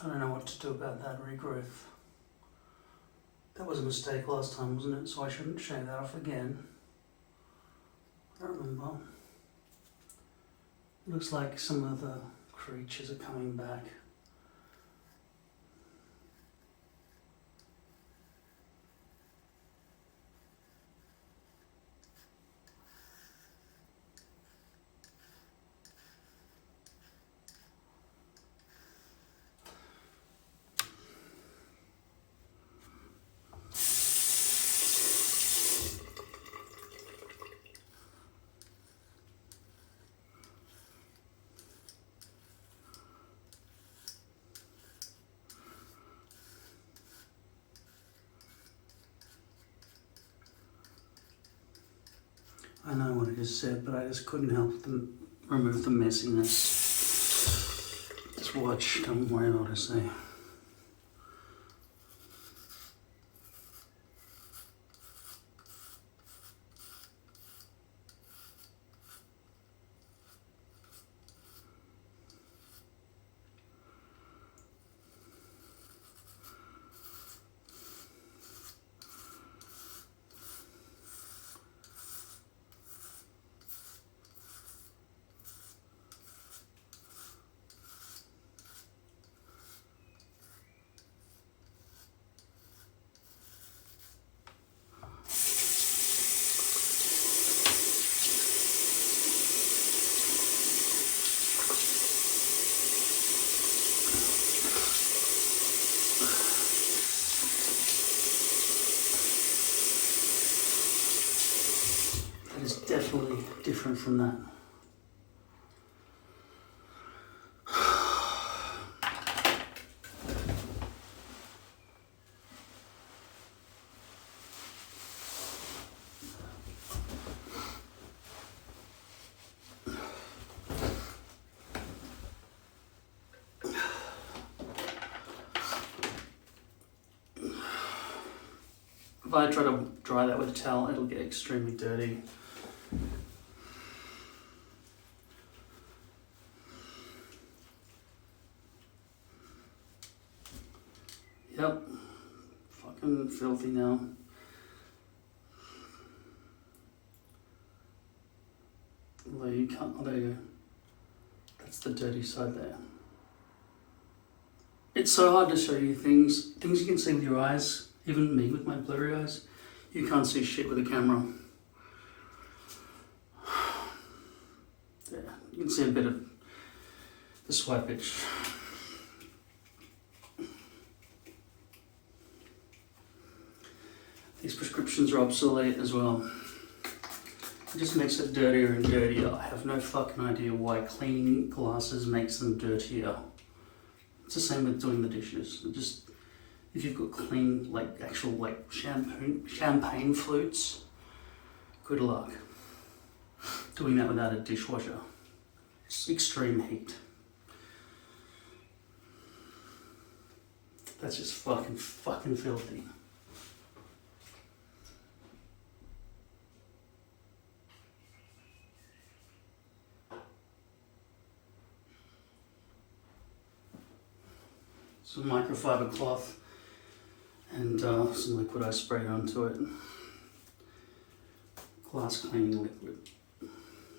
I don't know what to do about that regrowth. That was a mistake last time, wasn't it? So I shouldn't shave that off again. I don't remember. It looks like some of the creatures are coming back. I know what it is said, but I just couldn't help them remove the messiness. Just watch, don't worry about what I say. It's definitely different from that. If I try to dry that with a towel, it'll get extremely dirty. Yep, fucking filthy now. Although you can't, oh, there you go. That's the dirty side there. It's so hard to show you things you can see with your eyes, even me with my blurry eyes. You can't see shit with a camera. Yeah, you can see a bit of the swipe itch. These prescriptions are obsolete as well. It just makes it dirtier and dirtier. I have no fucking idea why cleaning glasses makes them dirtier. It's the same with doing the dishes. Just if you've got clean, like actual like champagne flutes, good luck doing that without a dishwasher. It's extreme heat. That's just fucking filthy. Some microfiber cloth and some liquid I sprayed onto it. Glass cleaning liquid.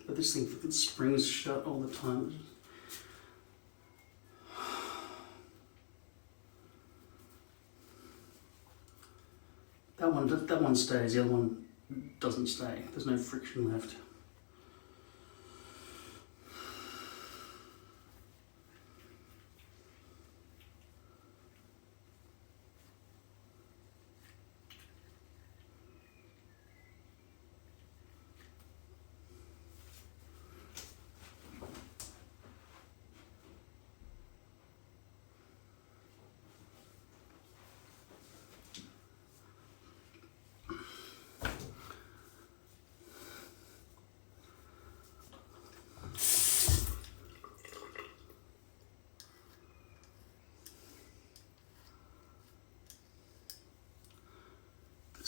But this thing fucking springs shut all the time. That one stays, the other one doesn't stay. There's no friction left.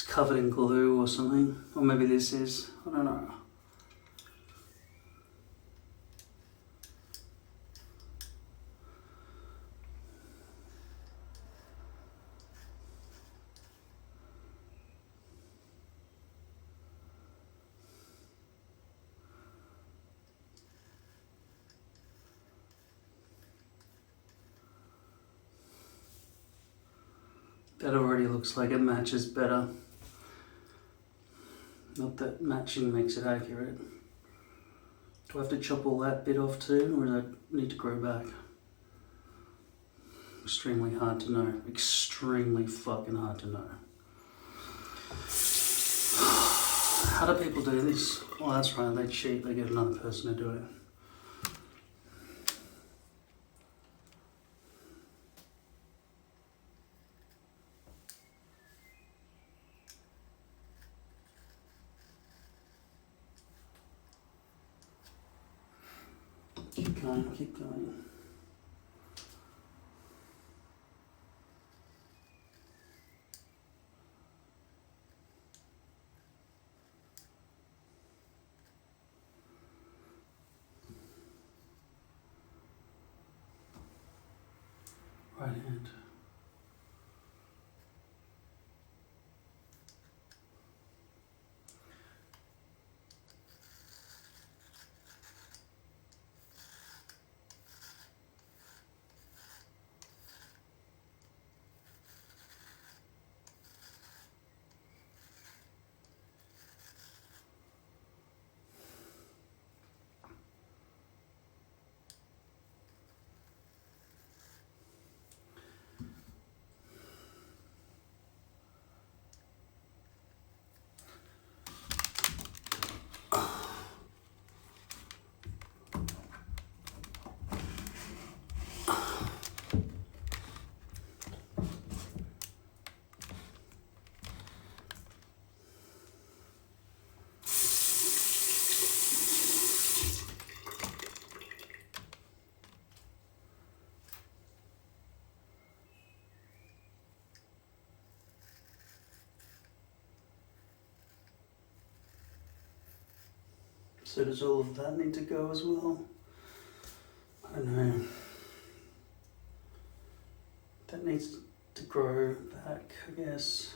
Covered in glue or something, or maybe this is, I don't know. That already looks like it matches better. Not that matching makes it accurate. Do I have to chop all that bit off too, or does that need to grow back? Extremely hard to know. Extremely fucking hard to know. How do people do this? Well, that's right, they cheat, they get another person to do it. Keep going, keep going. Right hand. So does all of that need to go as well? I don't know. That needs to grow back, I guess.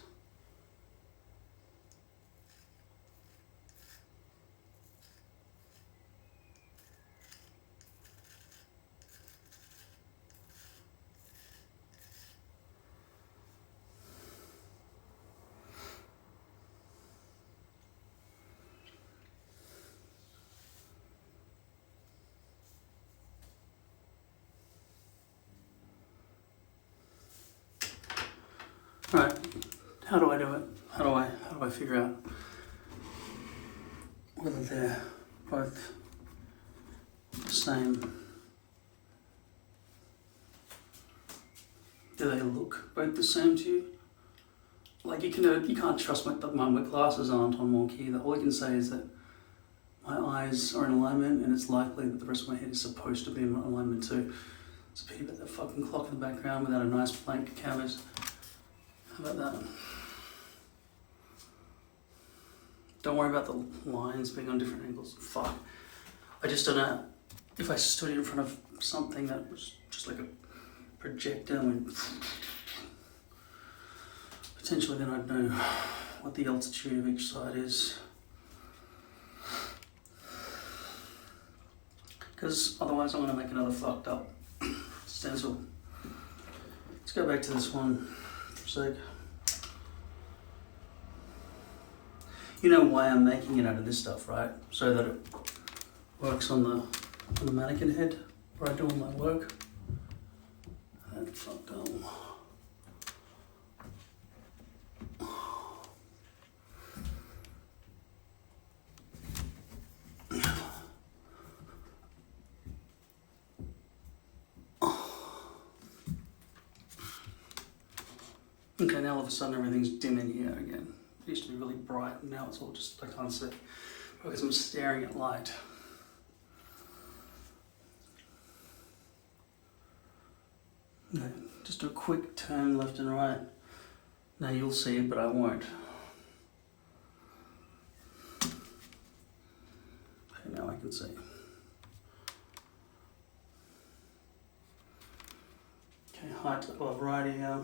Right, how do I do it? How do I figure out whether they're both the same? Do they look both the same to you? Like you can't trust my glasses aren't on wonky either. All I can say is that my eyes are in alignment, and it's likely that the rest of my head is supposed to be in alignment too. It's a pity about that fucking clock in the background without a nice blank canvas. How about that? Don't worry about the lines being on different angles. Fuck. I just don't know if I stood in front of something that was just like a projector and went potentially, then I'd know what the altitude of each side is. Because otherwise I'm going to make another fucked up stencil. Let's go back to this one for a sec. You know why I'm making it out of this stuff, right? So that it works on the mannequin head where I do all my work. That fucked up. Okay, now all of a sudden everything's dim in here again. It used to be really bright, and now it's all just, I can't see because I'm staring at light. Okay, just do a quick turn left and right. Now you'll see it, but I won't. Okay, now I can see. Okay, height above right here.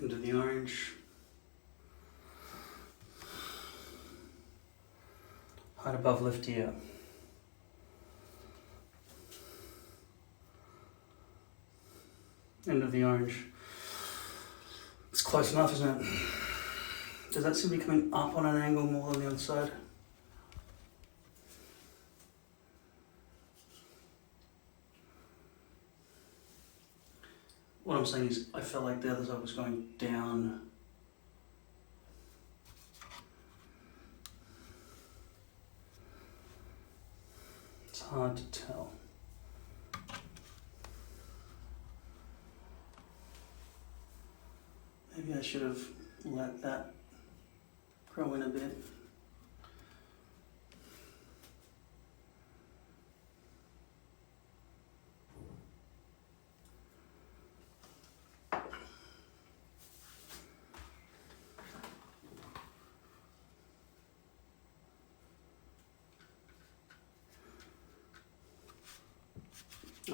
Into the orange. Height above left ear. End of the orange. It's close enough, isn't it? Does that seem to be coming up on an angle more than the other side? What I'm saying is, I felt like the other side was going down. It's hard to tell. Maybe I should have let that grow in a bit.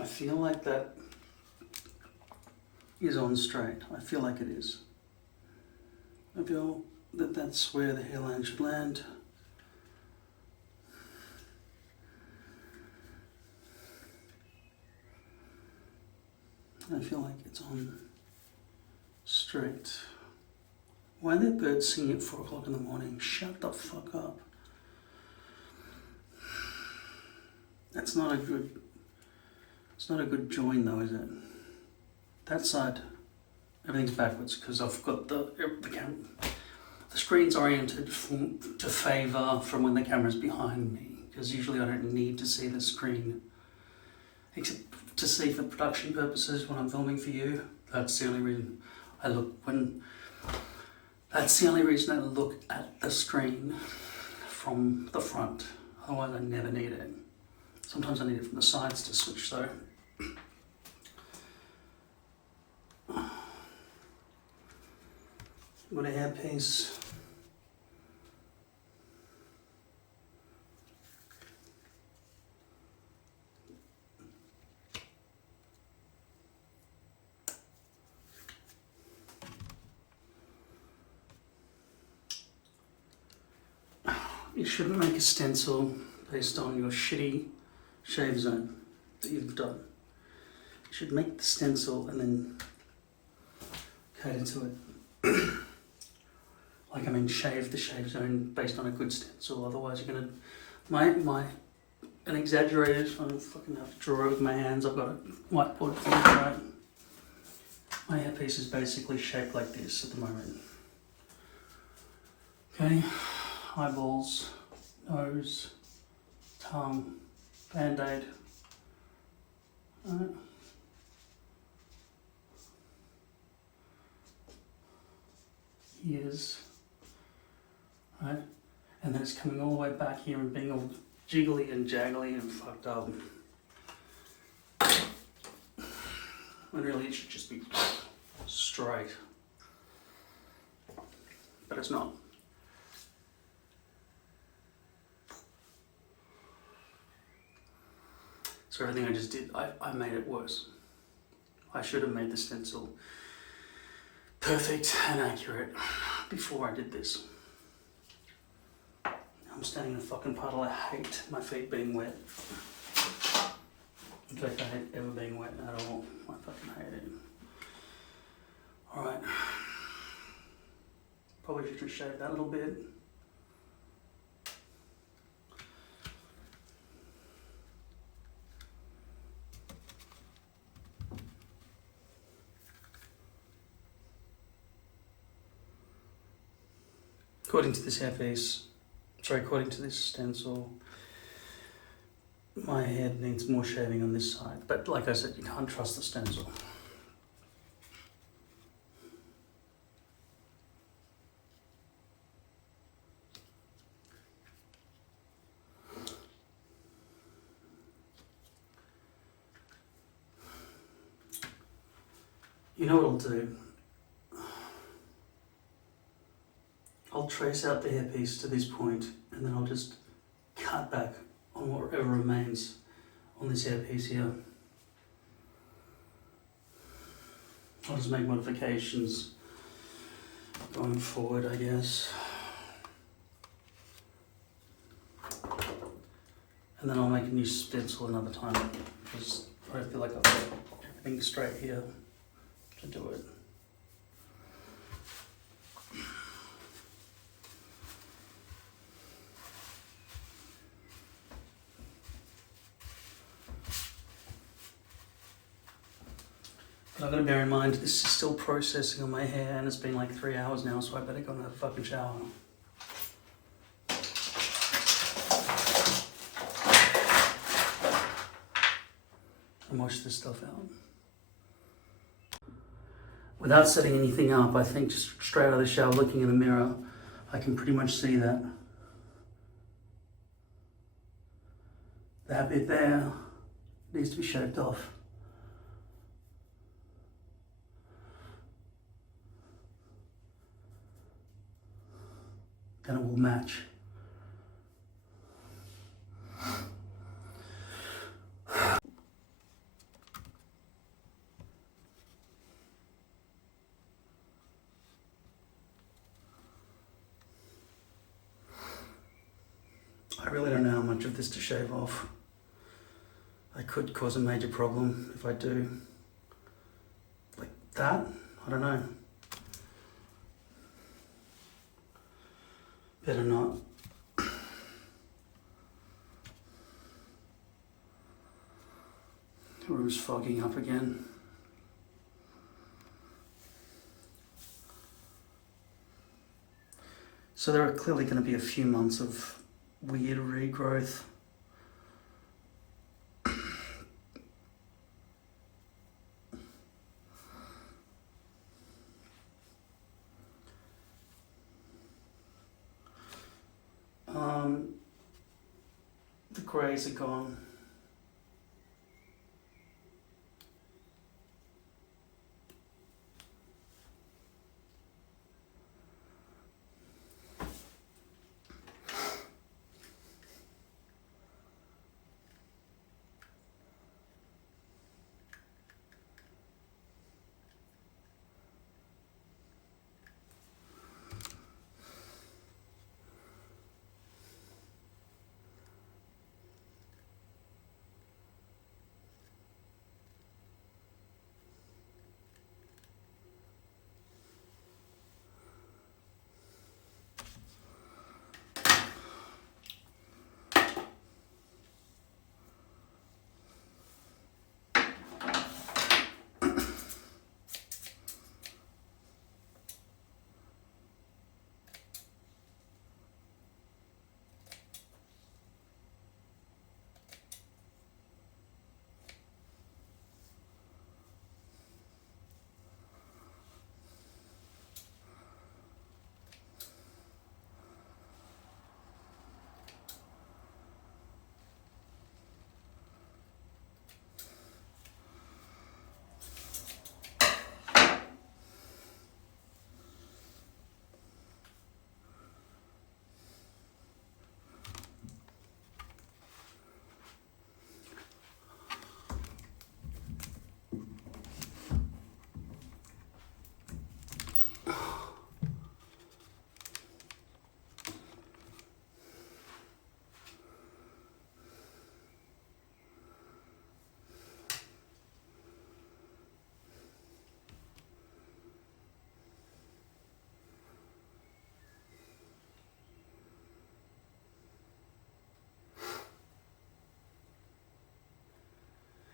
I feel like that is on straight. I feel like it is. I feel that that's where the hairline should land. I feel like it's on straight. Why are there birds singing at 4 o'clock in the morning? Shut the fuck up. That's not a good... It's not a good join though, is it? That side, everything's backwards because I've got the screen's oriented to favour from when the camera's behind me, because usually I don't need to see the screen except to see for production purposes when I'm filming for you. That's the only reason I look That's the only reason I look at the screen from the front. Otherwise I never need it. Sometimes I need it from the sides to switch though. Got a hairpiece. You shouldn't make a stencil based on your shitty shave zone that you've done. You should make the stencil and then cater to it. Like, I mean, shave the shave zone based on a good stencil, otherwise you're gonna... an exaggerated, I don't fucking have to draw it with my hands, I've got a whiteboard for it, right? My hairpiece is basically shaped like this at the moment. Okay, eyeballs, nose, tongue, band-aid. Right. Ears. Right? And then it's coming all the way back here and being all jiggly and jaggly and fucked up. When really it should just be straight. But it's not. So everything I just did, I made it worse. I should have made the stencil perfect and accurate before I did this. I'm standing in a fucking puddle. I hate my feet being wet. In fact, I hate ever being wet at all. I fucking hate it. Alright. Probably should just shave that a little bit. According to this hairpiece, according to this stencil, my head needs more shaving on this side. But like I said, you can't trust the stencil. You know what I'll do? I'll trace out the hairpiece to this point and then I'll just cut back on whatever remains on this hairpiece here. I'll just make modifications going forward, I guess. And then I'll make a new stencil another time because I feel like I've got everything straight here to do it. But I've got to bear in mind, this is still processing on my hair and it's been like 3 hours now, so I better go and have a fucking shower. And wash this stuff out. Without setting anything up, I think just straight out of the shower, looking in the mirror, I can pretty much see that. That bit there needs to be shaved off. Then it will match. I really don't know how much of this to shave off. I could cause a major problem if I do. Like that? I don't know. Better not. The room's fogging up again. So there are clearly going to be a few months of weird regrowth. greys are gone.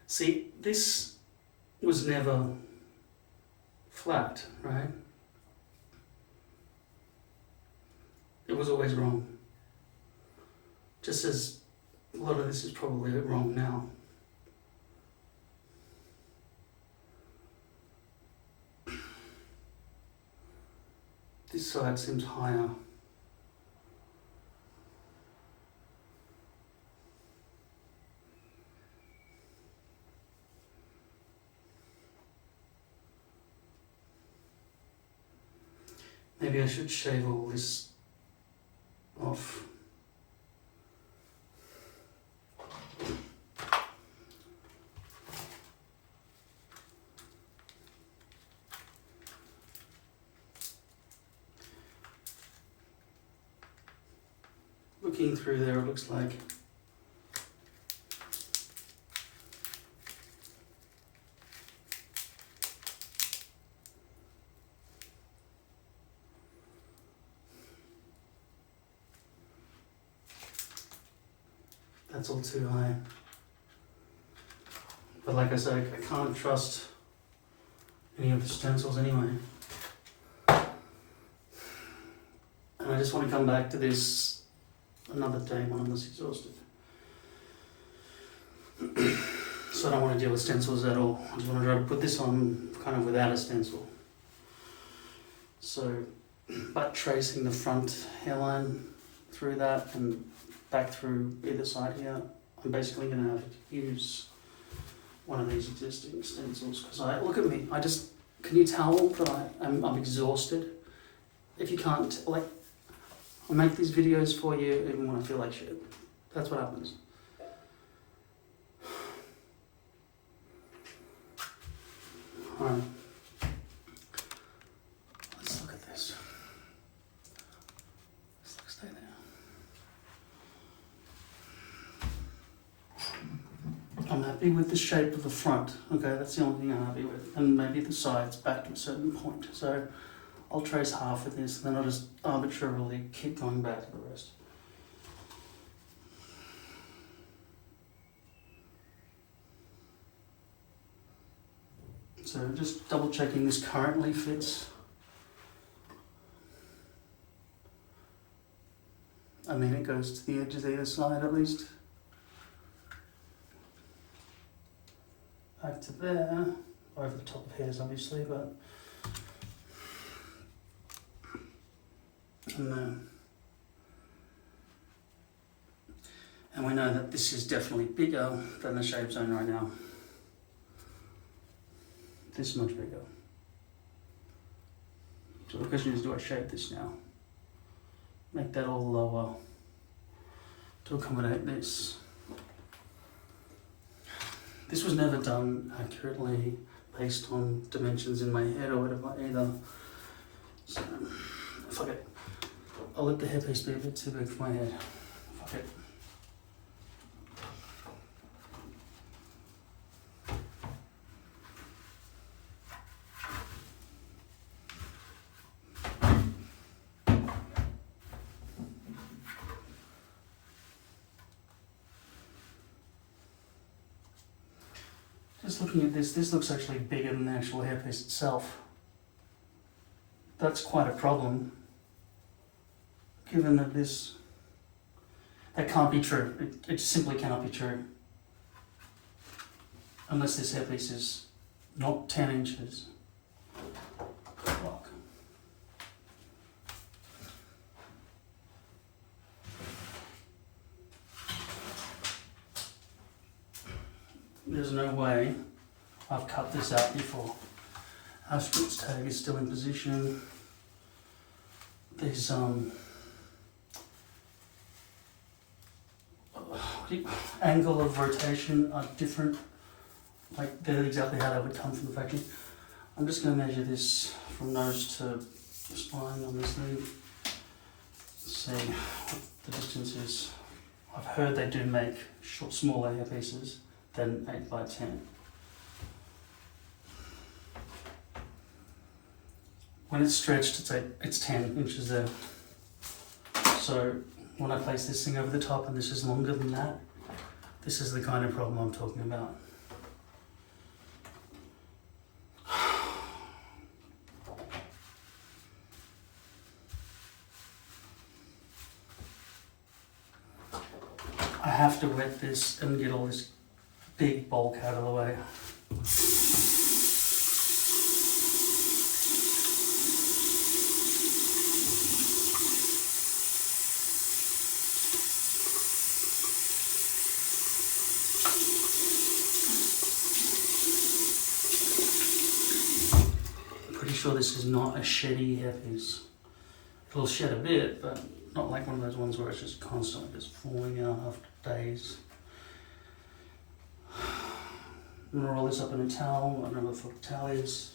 See, this was never flat, right? It was always wrong. Just as a lot of this is probably wrong now. This side seems higher. Maybe I should shave all this off. Looking through there, it looks like that's all too high. But like I said, I can't trust any of the stencils anyway. And I just want to come back to this another day when I'm less exhausted. So I don't want to deal with stencils at all. I just want to try to put this on kind of without a stencil. So, but tracing the front hairline through that and back through either side here, I'm basically going to have to use one of these existing stencils because look at me, can you tell that I'm exhausted? If you can't, like, I make these videos for you even when I feel like shit. That's what happens. Alright. Let's look at this. Let's stay there. I'm happy with the shape of the front. Okay, that's the only thing I'm happy with. And maybe the sides back to a certain point. So I'll trace half of this and then I'll just arbitrarily keep going back to the rest. So just double checking this currently fits. I mean, it goes to the edges either side at least. Back to there, over the top of hairs obviously, but and And we know that this is definitely bigger than the shave zone right now. This much bigger. So the question is, do I shave this now? Make that all lower to accommodate this. This was never done accurately based on dimensions in my head or whatever either. So, fuck it. I'll let the hairpiece be a bit too big for my head. Fuck it. Just looking at this looks actually bigger than the actual hairpiece itself. That's quite a problem, given that that can't be true. It simply cannot be true. Unless this hairpiece is not 10 inches. Fuck. There's no way I've cut this out before. Our strips tag is still in position. These angle of rotation are different. Like they're exactly how they would come from the factory. I'm just going to measure this from nose to spine on this lead. See what the distance is. I've heard they do make smaller hairpieces than 8 by 10. When it's stretched, it's 10 inches there. So when I place this thing over the top and this is longer than that, this is the kind of problem I'm talking about. I have to wet this and get all this big bulk out of the way. Pretty sure this is not a sheddy hairpiece. It'll shed a bit, but not like one of those ones where it's just constantly just falling out after days. I'm gonna roll this up in a towel. I don't know what the fuck a towel is.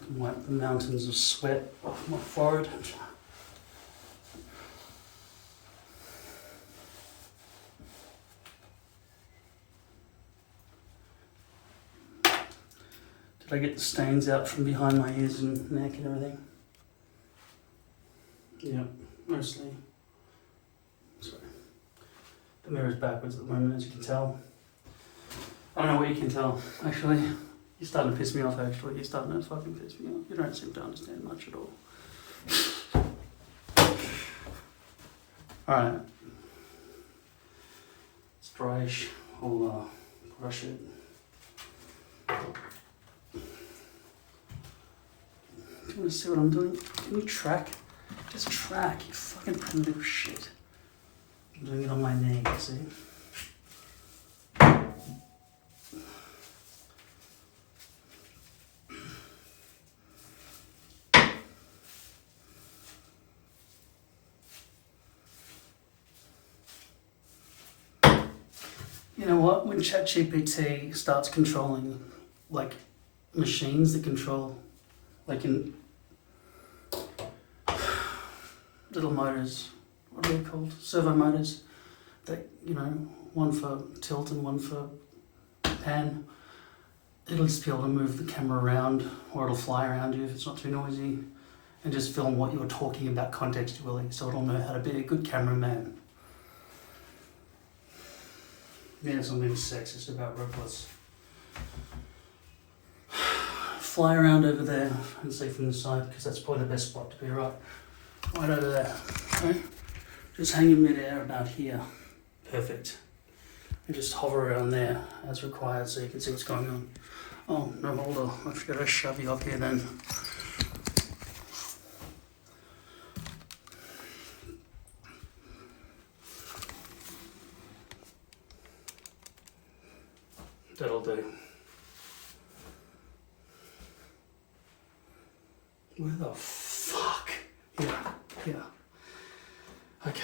I can wipe the mountains of sweat off my forehead. Did I get the stains out from behind my ears and neck and everything? Yeah, mostly. Sorry. The mirror's backwards at the moment, as you can tell. I don't know what you can tell, actually. You're starting to piss me off, actually. You're starting to fucking piss me off. You don't seem to understand much at all. Alright. It's dryish. I'll brush it. Do you want to see what I'm doing? Can you track? Just track, you fucking primitive shit. I'm doing it on my knee, see? You know what? When ChatGPT starts controlling, like, machines that control, like in little motors, what are they called? Servo motors. That, you know, one for tilt and one for pan. It'll just be able to move the camera around, or it'll fly around you if it's not too noisy, and just film what you're talking about contextually, so it'll know how to be a good cameraman. Yes, I'm being sexist about robots. Fly around over there and see from the side, because that's probably the best spot to be, right over there. Okay? Just hang in midair about here. Perfect. And just hover around there as required so you can see what's going on. Oh, no, hold on. I forgot to shove you up here then. That'll do. Where the fuck? Yeah. Okay.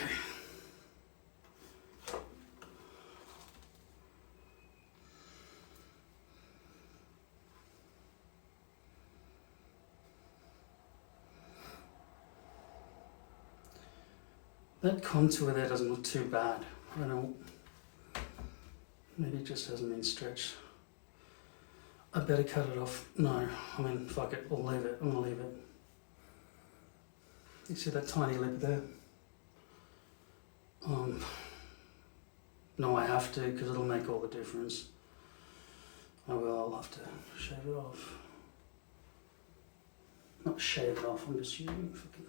That contour there doesn't look too bad. I don't. Maybe it just hasn't been stretched. I better cut it off. No, I mean, fuck it. We'll leave it. I'm gonna leave it. You see that tiny lip there? No, I have to because it'll make all the difference. I'll have to shave it off. Not shave it off, I'm just using fucking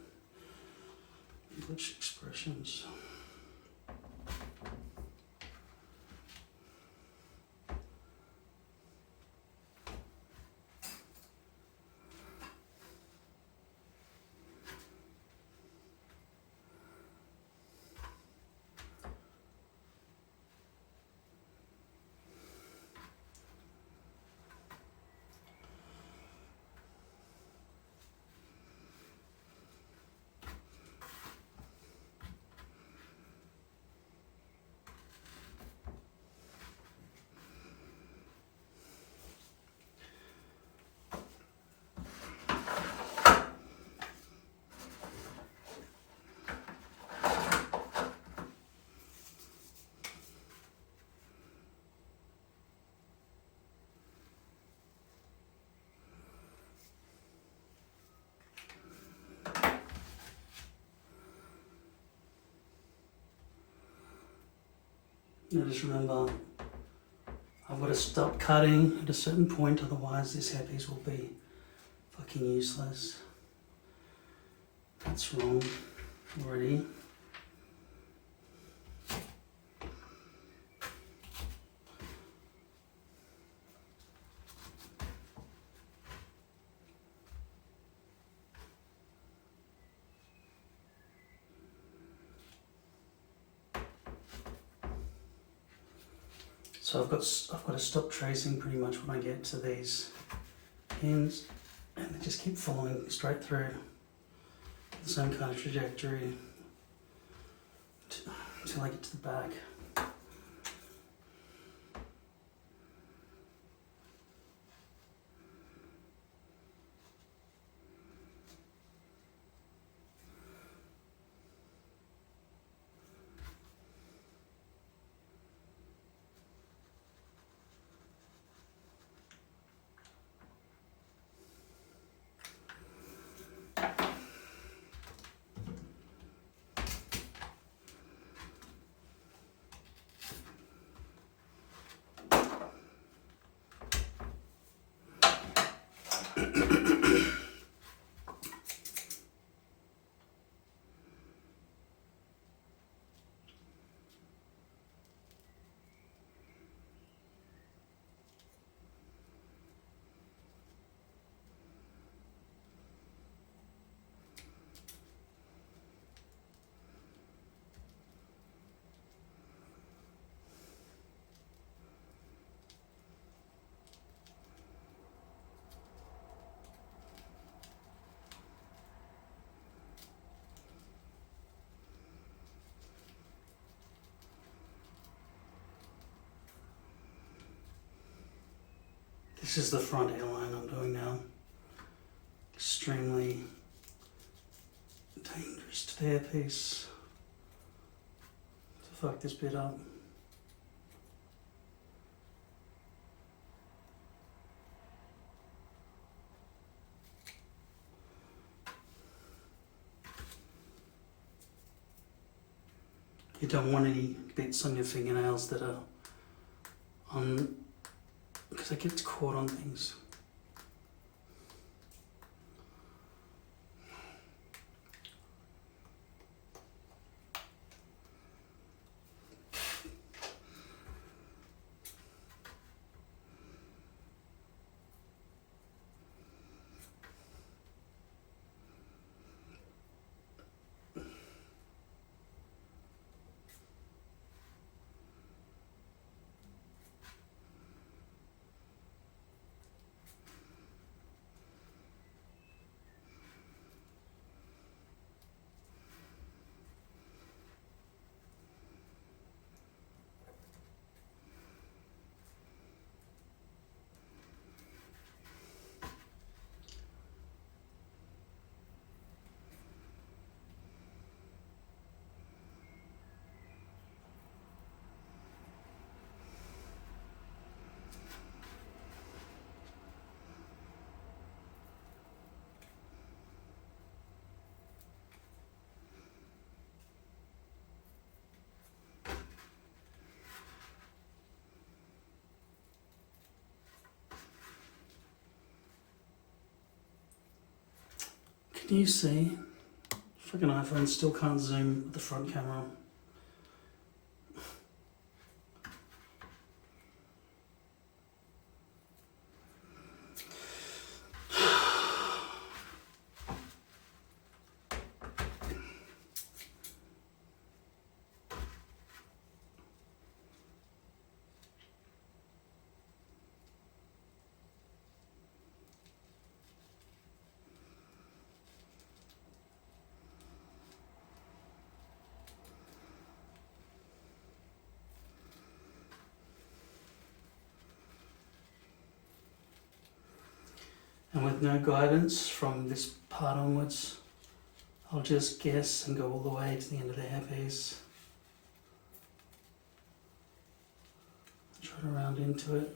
English expressions. Now just remember, I've got to stop cutting at a certain point, otherwise this hairpiece will be fucking useless. That's wrong already. So I've got to stop tracing pretty much when I get to these ends, and they just keep following straight through the same kind of trajectory until I get to the back. This is the front hairline I'm doing now. Extremely dangerous to the hairpiece to fuck this bit up. You don't want any bits on your fingernails that are on, because it gets caught on things. Can you see? Freaking iPhone still can't zoom with the front camera. And with no guidance from this part onwards, I'll just guess and go all the way to the end of the hairpiece. Try to round into it.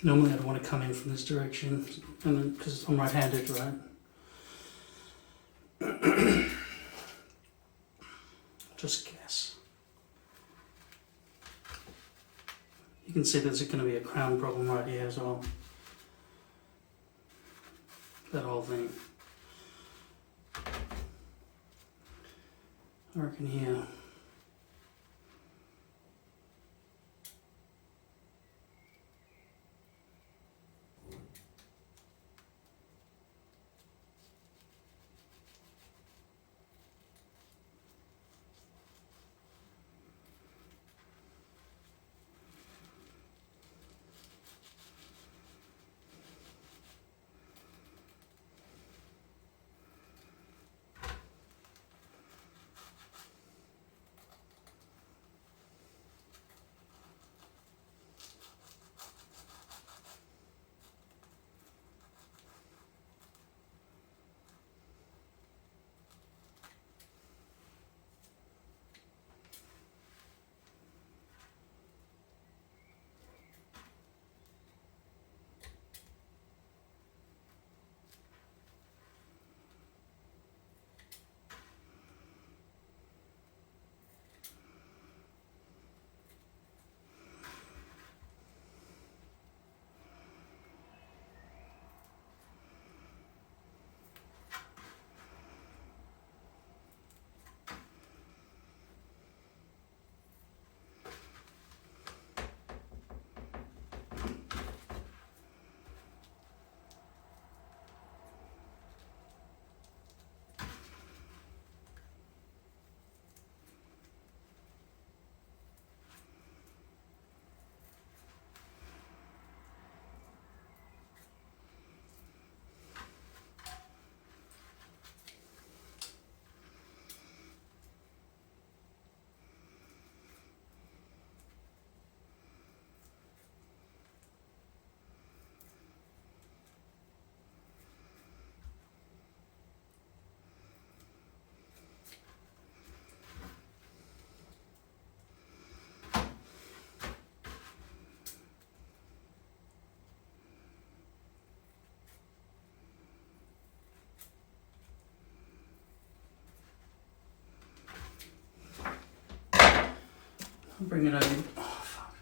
Normally I'd want to come in from this direction, and because I'm right-handed, right? Just guess. You can see there's going to be a crown problem right here as well. That whole thing. I reckon here. Bring it over. Oh, fuck.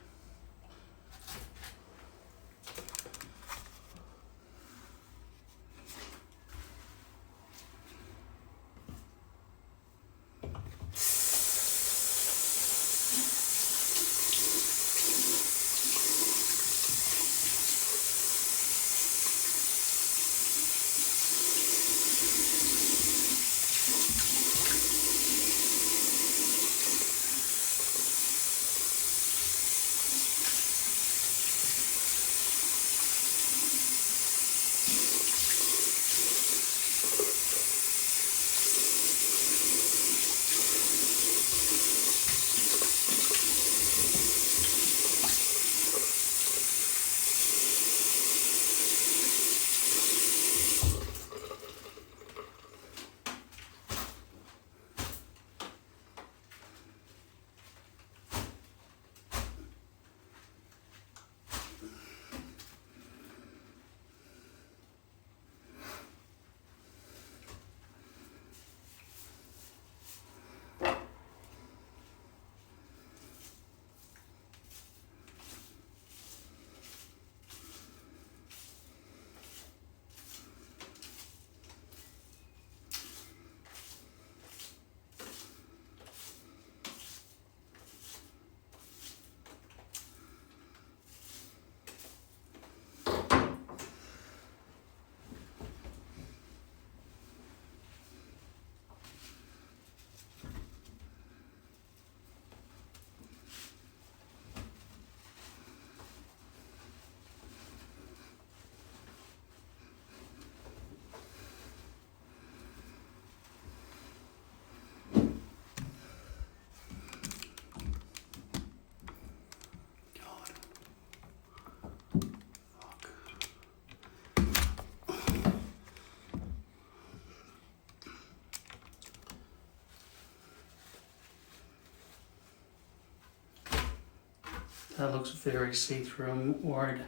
That looks very see-through. I'm worried.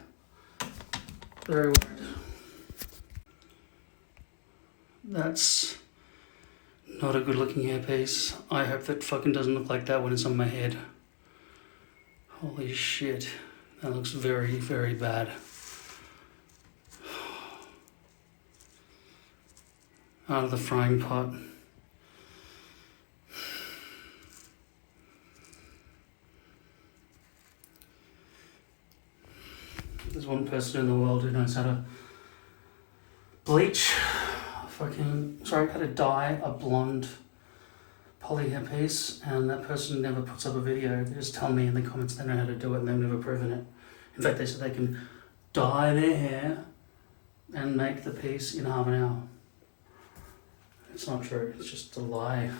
Very worried. That's not a good looking hairpiece. I hope that fucking doesn't look like that when it's on my head. Holy shit. That looks very, very bad. Out of the frying pot. There's one person in the world who knows how to bleach, how to dye a blonde poly hairpiece, and that person never puts up a video. They just tell me in the comments they know how to do it and they've never proven it. In fact, they said they can dye their hair and make the piece in half an hour. It's not true, it's just a lie.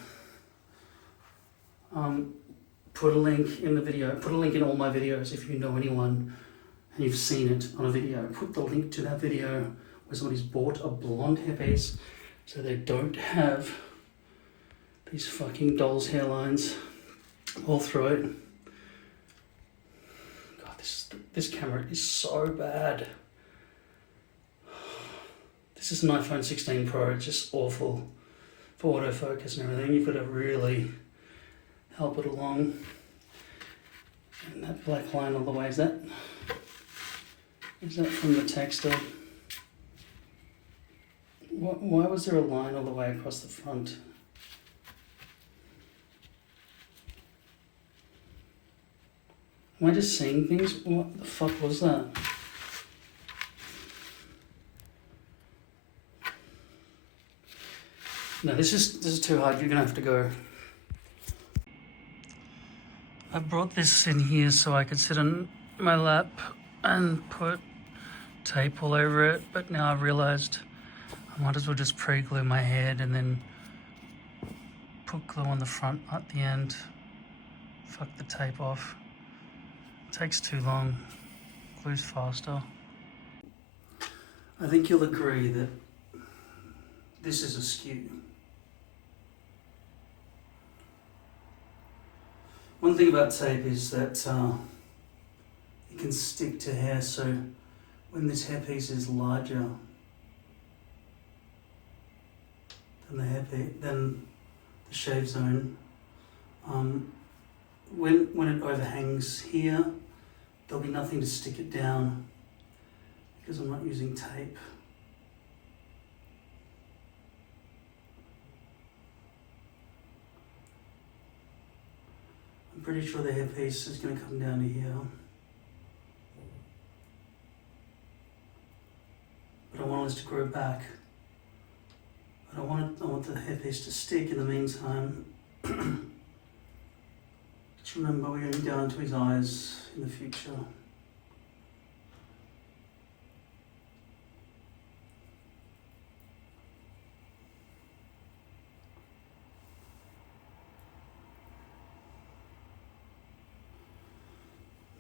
Put a link in the video, put a link in all my videos if you know anyone and you've seen it on a video. Put the link to that video where somebody's bought a blonde hairpiece so they don't have these fucking doll's hairlines all through it. God, this camera is so bad. This is an iPhone 16 Pro, it's just awful for autofocus and everything. You've got to really help it along. And that black line all the way, is that from the textile? Why was there a line all the way across the front? Am I just seeing things? What the fuck was that? No, this is too hard. You're gonna have to go. I brought this in here so I could sit on my lap and put tape all over it, but now I've realised I might as well just pre-glue my head and then put glue on the front at the end. Fuck the tape off. It takes too long. Glue's faster. I think you'll agree that this is askew. One thing about tape is that it can stick to hair, so when this hairpiece is larger than the shave zone, when it overhangs here, there'll be nothing to stick it down because I'm not using tape. I'm pretty sure the hairpiece is going to come down to here. But I want this to grow back. But I want the hairpiece to stick in the meantime. Just remember we're going down to his eyes in the future.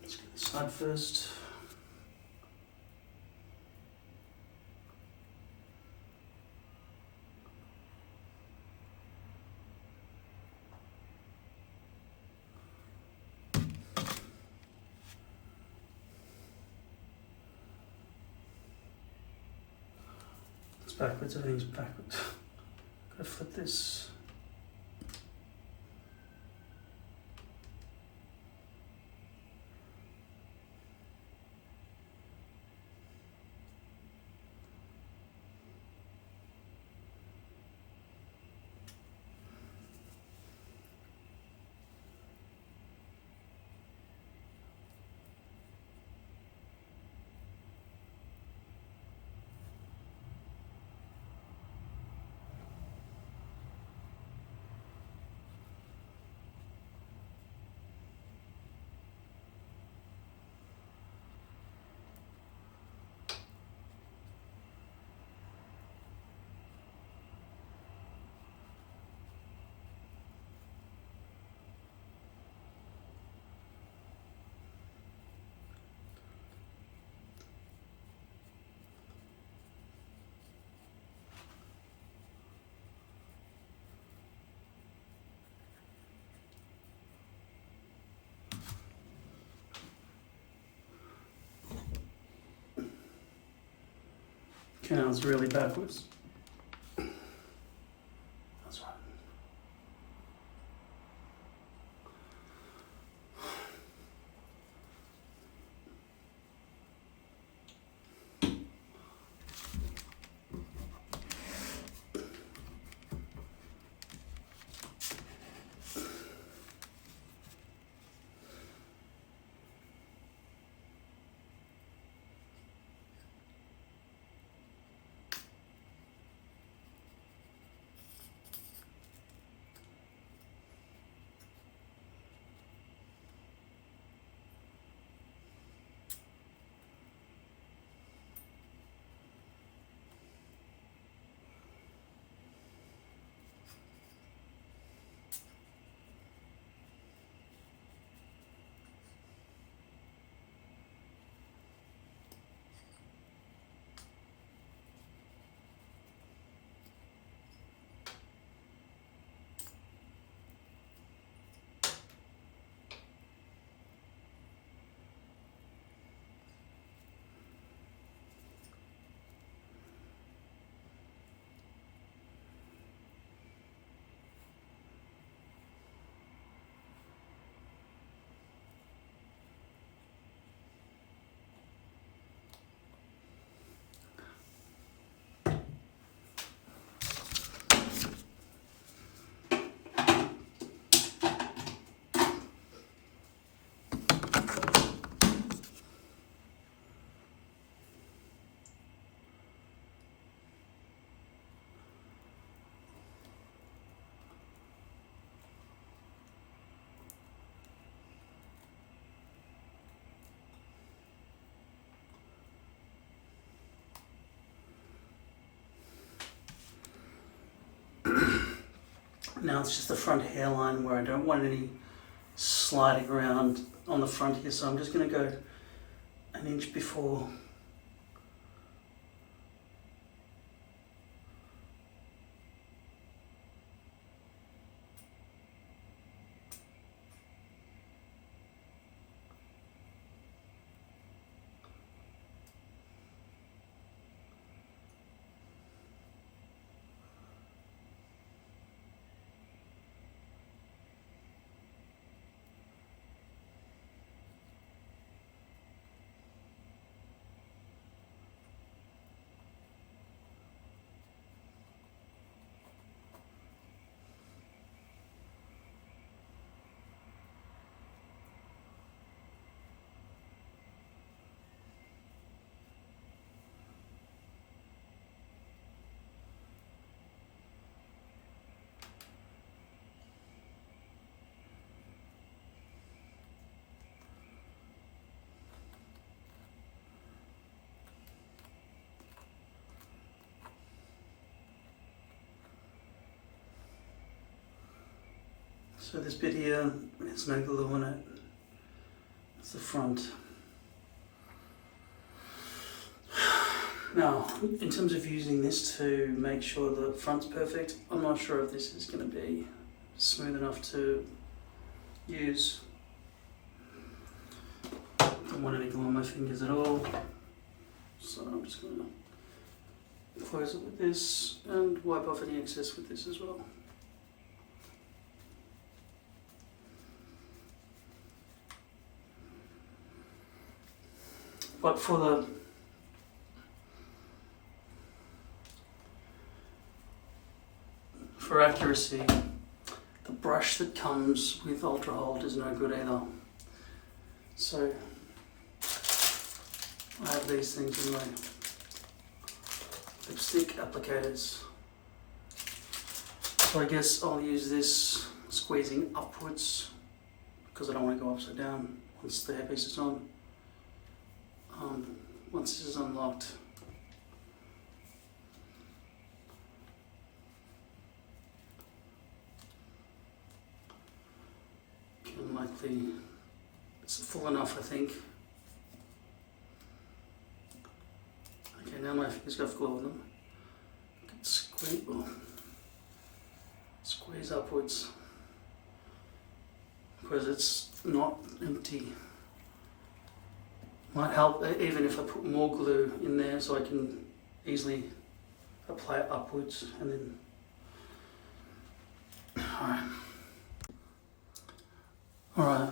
Let's get this side first. Backwards, everything's backwards. Gotta flip this. Okay, now it's really backwards. That's right. Now it's just the front hairline where I don't want any sliding around on the front here, so I'm just going to go an inch before. So this bit here, there's no glue on it. It's the front. Now, in terms of using this to make sure the front's perfect, I'm not sure if this is going to be smooth enough to use. Don't want any glue on my fingers at all. So I'm just going to close it with this and wipe off any excess with this as well. But for accuracy, the brush that comes with Ultra Hold is no good either. So I have these things in my lipstick applicators. So I guess I'll use this squeezing upwards because I don't want to go upside down once the hairpiece is on. Once this is unlocked, can likely, it's full enough I think. Okay, now my fingers got glue on them. Squeeze upwards because it's not empty. Might help even if I put more glue in there so I can easily apply it upwards and then. Alright.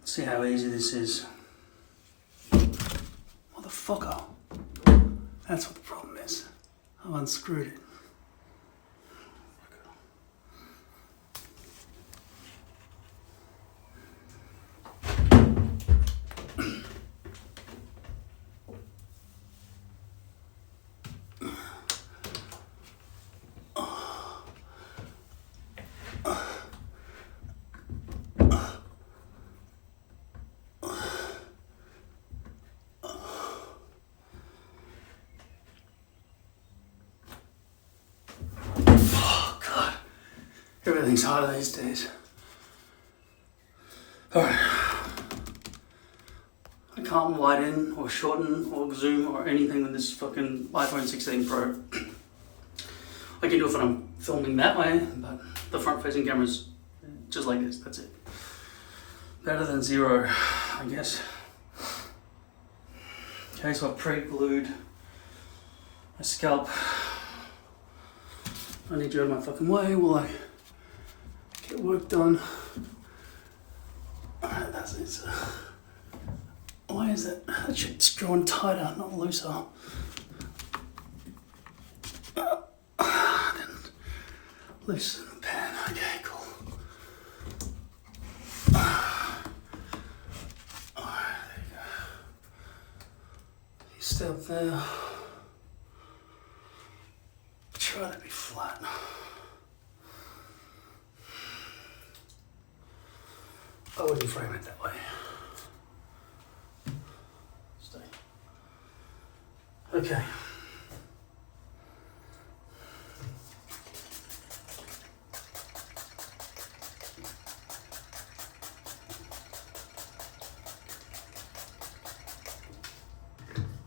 Let's see how easy this is. Motherfucker. That's what the problem is. I've unscrewed it. Everything's harder these days. Alright. I can't widen or shorten or zoom or anything with this fucking iPhone 16 Pro. I can do it when I'm filming that way, but the front facing camera's just like this, that's it. Better than zero, I guess. Okay, so I've pre-glued my scalp. I need you out of my fucking way while I get work done. Alright, that's it. Why is that? That shit's drawn tighter, not looser. Loosen the pen. Okay, cool. Alright, there you go. You stay up there. Try to be flat. I wouldn't frame it that way. Stay. Okay.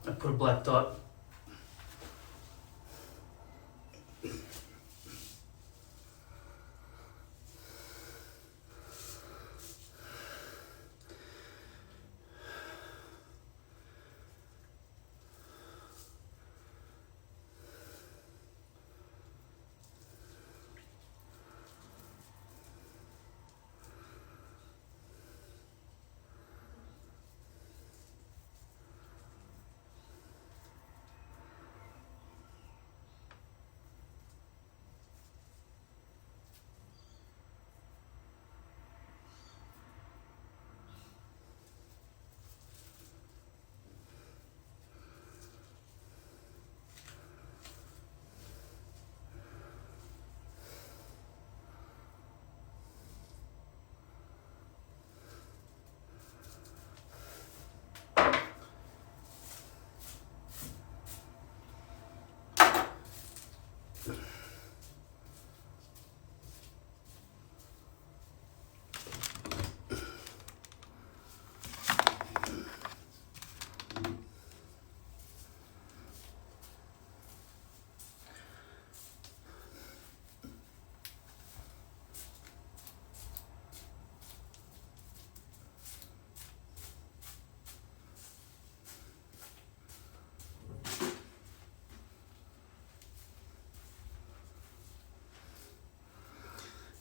I put a black dot.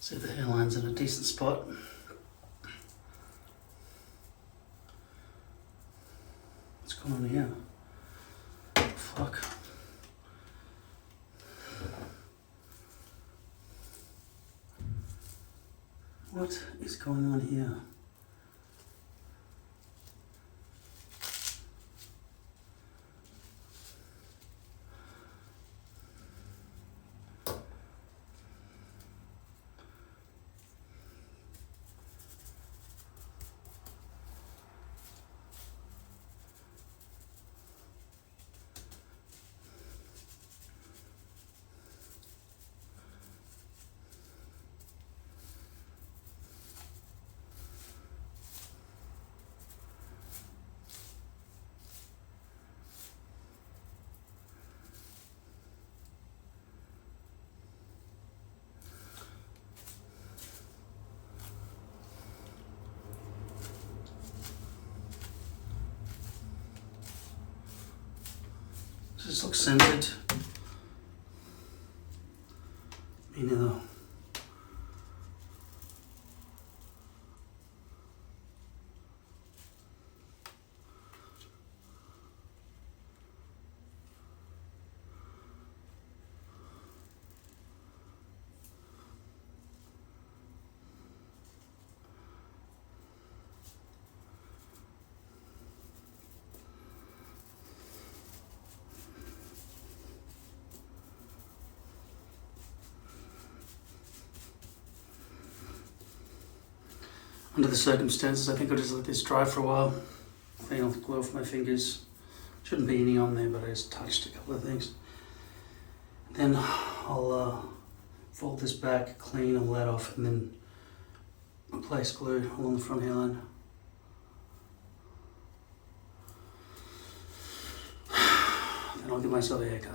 See if the hairline's in a decent spot. What's going on here? Fuck. What is going on here? this looks scented? Me neither. Under the circumstances, I think I'll just let this dry for a while. Clean off the glue off my fingers. Shouldn't be any on there, but I just touched a couple of things. Then I'll fold this back, clean all that off, and then place glue along the front hairline. Then I'll give myself a haircut.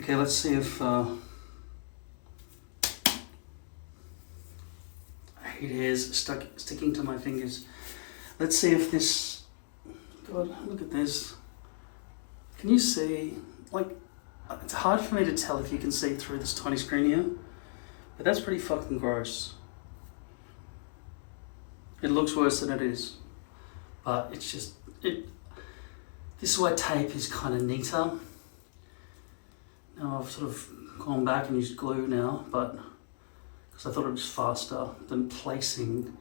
Okay, let's see if hairs sticking to my fingers. Let's see if this, God, look at this. Can you see, like, it's hard for me to tell if you can see through this tiny screen here, but that's pretty fucking gross. It looks worse than it is, but it's just, this is why tape is kind of neater. Now I've sort of gone back and used glue now, but because I thought it was faster than placing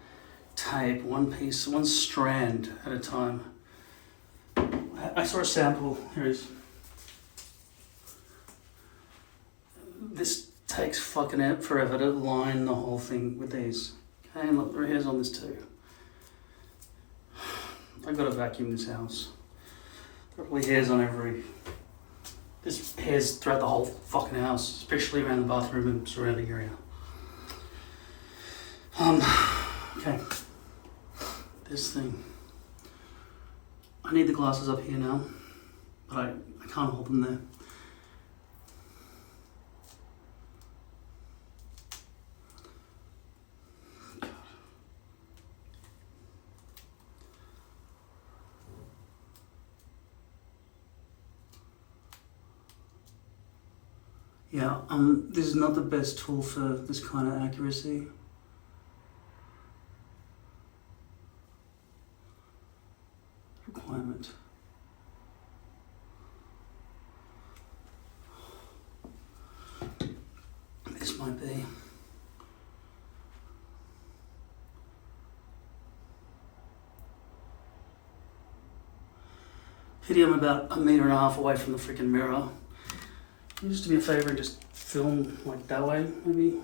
tape one piece, one strand at a time. I saw a sample, here it is. This takes fucking forever to line the whole thing with these. Okay, and look, there are hairs on this too. I've got to vacuum this house. There are probably hairs on there's hairs throughout the whole fucking house, especially around the bathroom and surrounding area. Okay, this thing. I need the glasses up here now, but I can't hold them there. Yeah, this is not the best tool for this kind of accuracy. Requirement. This might be. Pity I'm about 1.5 meters away from the freaking mirror. Can you just do me a favor and just film like that way, maybe?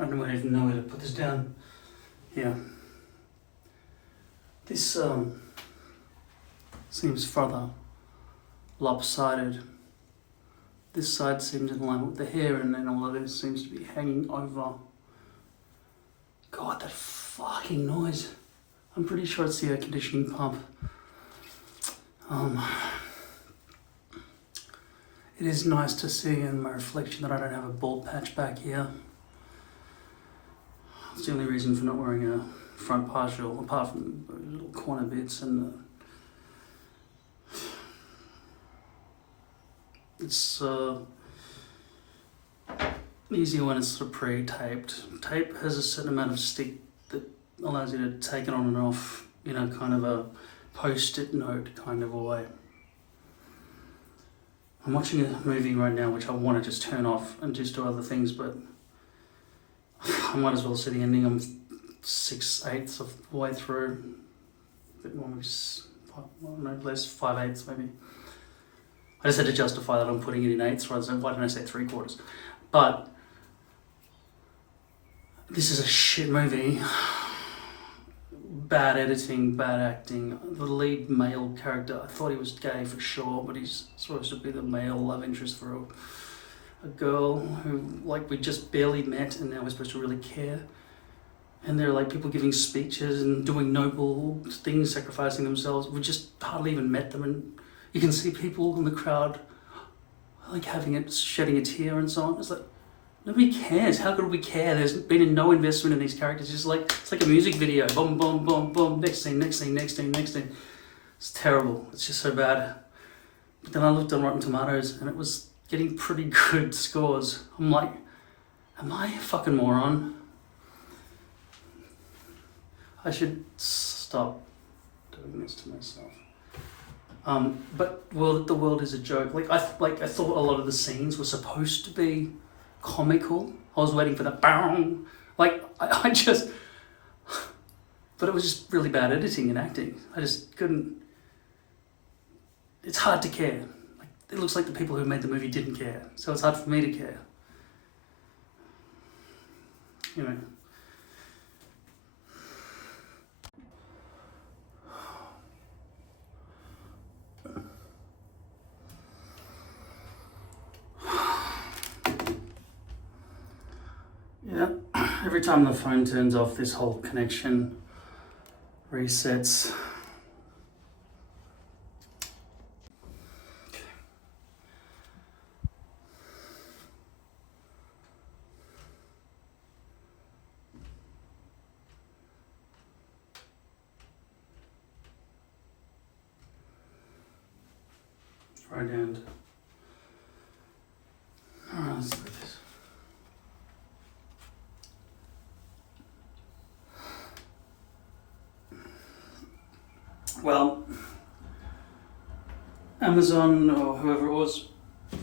I don't even know where to put this down. Yeah. This seems further lopsided. This side seems in line with the hair, and then all of this seems to be hanging over. God, that fucking noise. I'm pretty sure it's the air conditioning pump. It is nice to see in my reflection that I don't have a bald patch back here. It's the only reason for not wearing a front partial, apart from those little corner bits and the... It's easier when it's sort of pre-taped. Tape has a certain amount of stick that allows you to take it on and off in a kind of a post-it note kind of a way. I'm watching a movie right now which I want to just turn off and just do other things, but I might as well see the ending. I'm 6/8 of the way through. A bit more, maybe less, 5/8 maybe. I just had to justify that I'm putting it in 8ths rather than, why didn't I say 3/4? But this is a shit movie. Bad editing, bad acting. The lead male character, I thought he was gay for sure, but he's supposed to be the male love interest for a girl who, like, we just barely met and now we're supposed to really care. And there are like people giving speeches and doing noble things, sacrificing themselves. We just hardly even met them, and you can see people in the crowd like having it, shedding a tear and so on. It's like, nobody cares. How could we care? There's been no investment in these characters. It's like a music video. Boom, boom, boom, boom. Next thing, next thing, next thing, next thing. It's terrible. It's just so bad. But then I looked on Rotten Tomatoes and it was getting pretty good scores. I'm like, am I a fucking moron? I should stop doing this to myself. But the world is a joke. I thought a lot of the scenes were supposed to be comical. I was waiting for the bang. I just, but it was just really bad editing and acting. I just couldn't. It's hard to care. It looks like the people who made the movie didn't care, so it's hard for me to care. Anyway. Yeah, every time the phone turns off, this whole connection resets. Right hand. Alright, let's do this. Well, Amazon, or whoever it was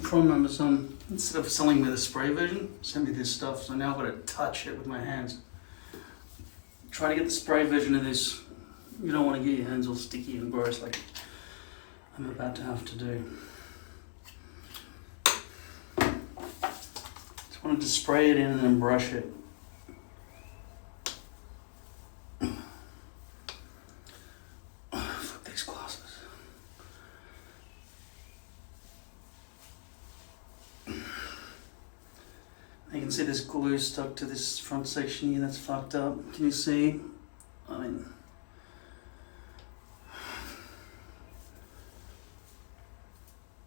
from Amazon, instead of selling me the spray version, sent me this stuff, so now I've got to touch it with my hands. Try to get the spray version of this. You don't want to get your hands all sticky and gross like I'm about to have to do. Just wanted to spray it in and then brush it. Fuck these glasses. You can see this glue stuck to this front section here, that's fucked up. Can you see? I mean,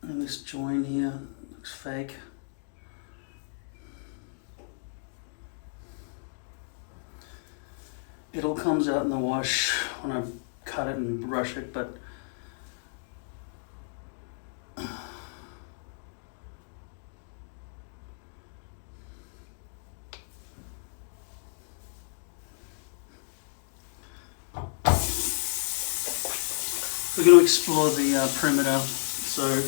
and this join here looks fake. It all comes out in the wash when I cut it and brush it, but we're going to explore the perimeter. So I'm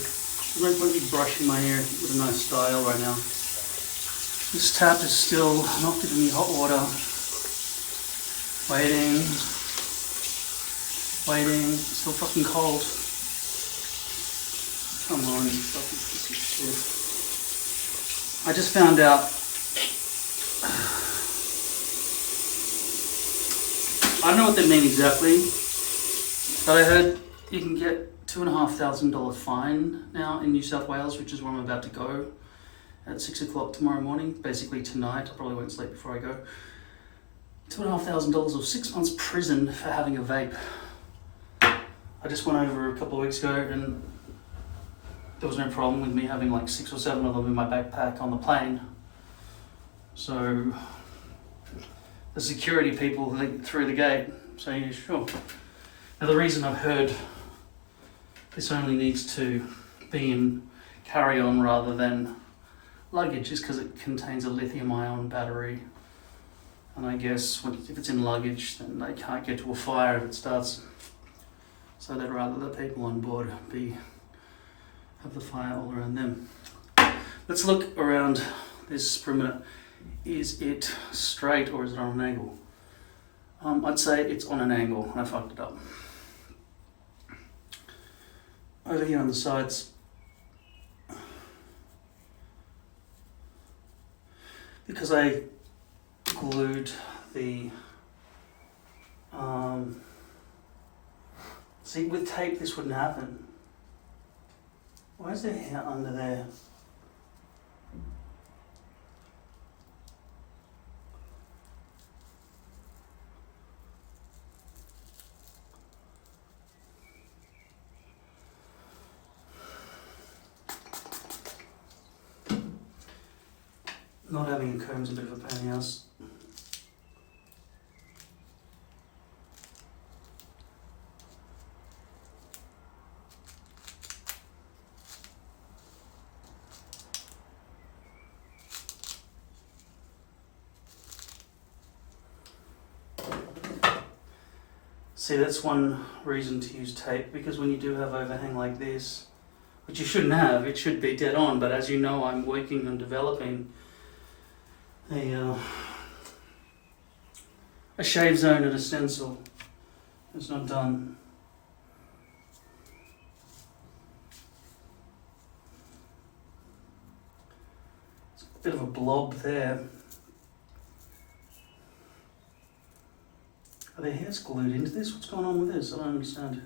going to be brushing my hair with a nice style right now. This tap is still not giving me hot water. Waiting, still fucking cold. Come on, you fucking piece of shit. I just found out, I don't know what they mean exactly, but I heard you can get $2,500 fine now in New South Wales, which is where I'm about to go at 6 o'clock tomorrow morning, basically tonight. I probably won't sleep before I go. $2,500 or 6 months prison for having a vape. I just went over a couple of weeks ago and there was no problem with me having like 6 or 7 of them in my backpack on the plane. So the security people through the gate saying, yeah, sure. Now the reason I've heard this only needs to be in carry-on rather than luggage is because it contains a lithium-ion battery. And I guess if it's in luggage, then they can't get to a fire if it starts. So they'd rather the people on board have the fire all around them. Let's look around this perimeter. Is it straight or is it on an angle? I'd say it's on an angle, and I fucked it up. Over here on the sides, because I glued the, see, with tape this wouldn't happen. Why is there hair under there? Not having a comb's a bit of a pain in the ass. See, that's one reason to use tape, because when you do have overhang like this, which you shouldn't have, it should be dead on, but as you know, I'm working on developing a shave zone and a stencil. It's not done. It's a bit of a blob there. Are there hairs glued into this? What's going on with this? I don't understand.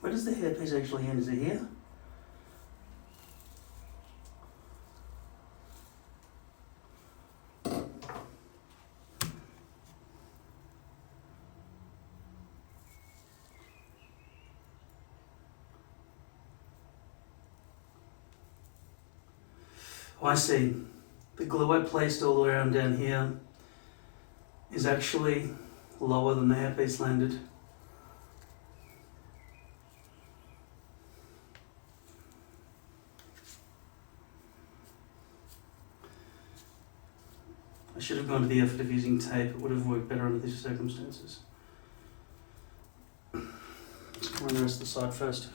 Where does the hairpiece actually end? Is it here? Oh, I see. The glue I placed all the way around down here is actually lower than the hairpiece landed. I should have gone to the effort of using tape. It would have worked better under these circumstances. Let's come on the rest of the side first.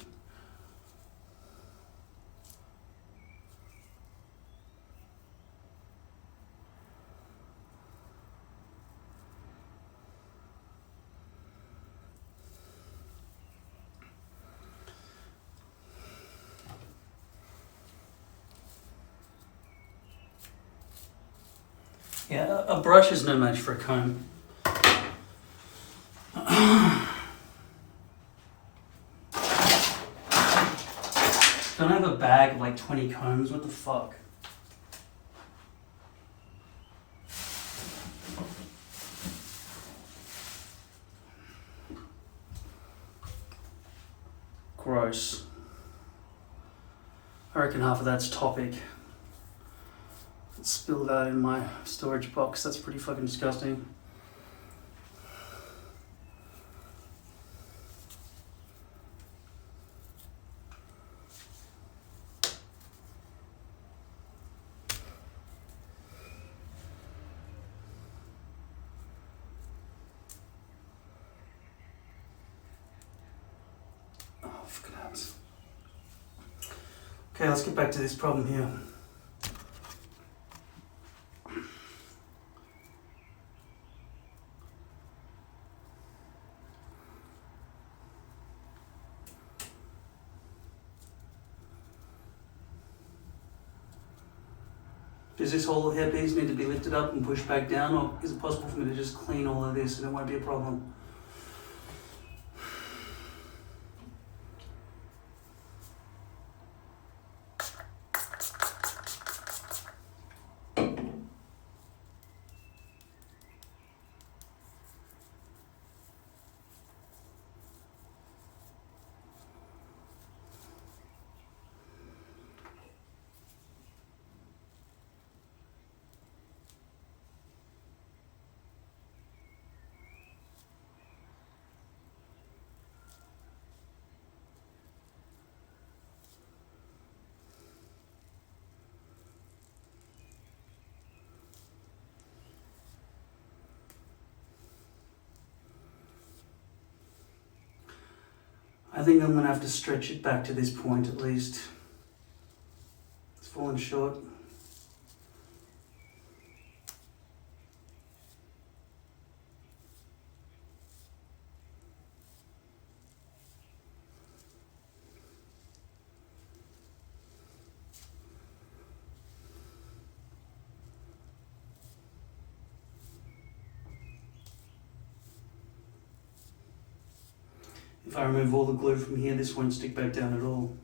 Yeah, a brush is no match for a comb. Don't I have a bag of like 20 combs? What the fuck? Gross. I reckon half of that's Topic. Spilled out in my storage box. That's pretty fucking disgusting. Oh, fucking hell. Okay, let's get back to this problem here. Does this whole hairpiece need to be lifted up and pushed back down, or is it possible for me to just clean all of this and it won't be a problem? I think I'm gonna have to stretch it back to this point at least. It's fallen short. If I remove all the glue from here, this won't stick back down at all.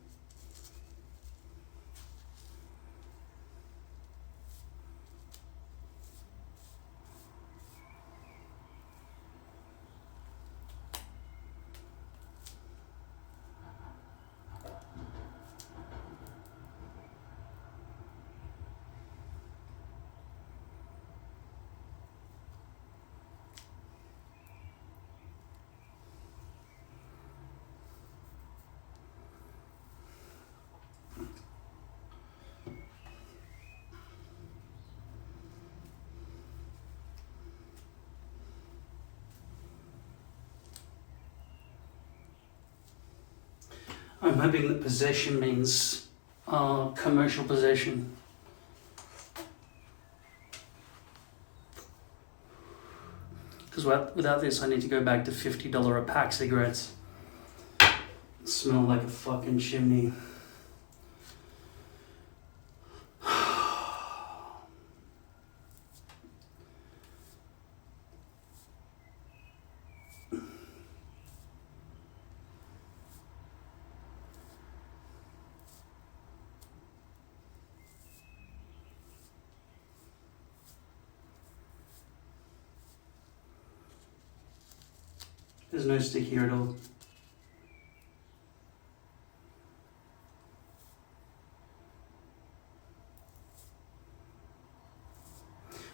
I'm hoping that possession means commercial possession. Because without this, I need to go back to $50 a pack cigarettes. Smell like a fucking chimney. There's no stick here at all.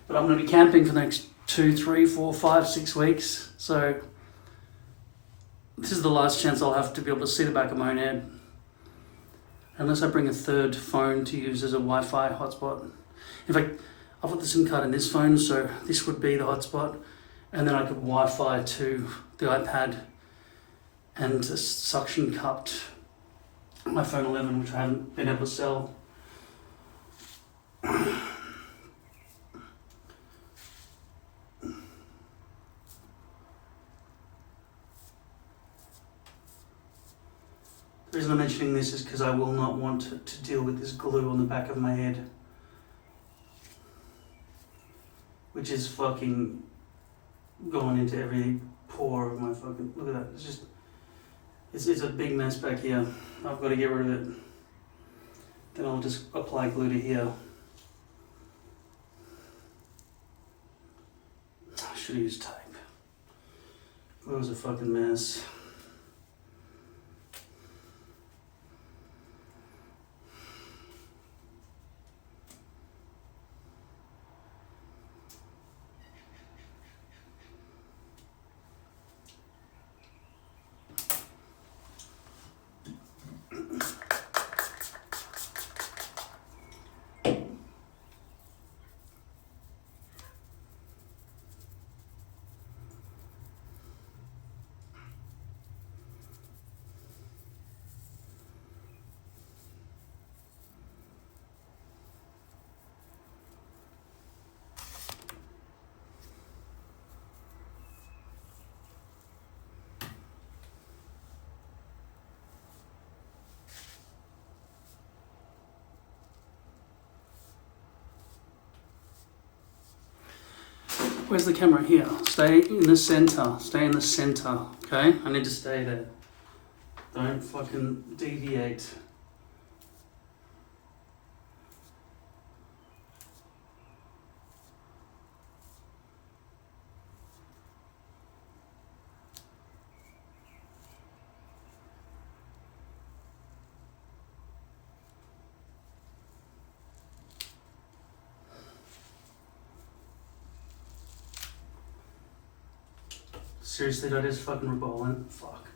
But I'm going to be camping for the next 2, 3, 4, 5, 6 weeks. So this is the last chance I'll have to be able to see the back of my own head. Unless I bring a third phone to use as a Wi-Fi hotspot. In fact, I've got the SIM card in this phone, so this would be the hotspot. And then I could Wi-Fi to the iPad and suction cupped my phone 11, which I haven't been able to sell. The reason I'm mentioning this is because I will not want to deal with this glue on the back of my head, which is fucking going into every pore of my fucking, look at that, it's just, it's a big mess back here. I've got to get rid of it. Then I'll just apply glue to here. I should have used tape. Glue was a fucking mess. Where's the camera? Here. Stay in the center. Stay in the center. Okay? I need to stay there. Don't fucking deviate. Seriously, that is fucking repellent. Fuck.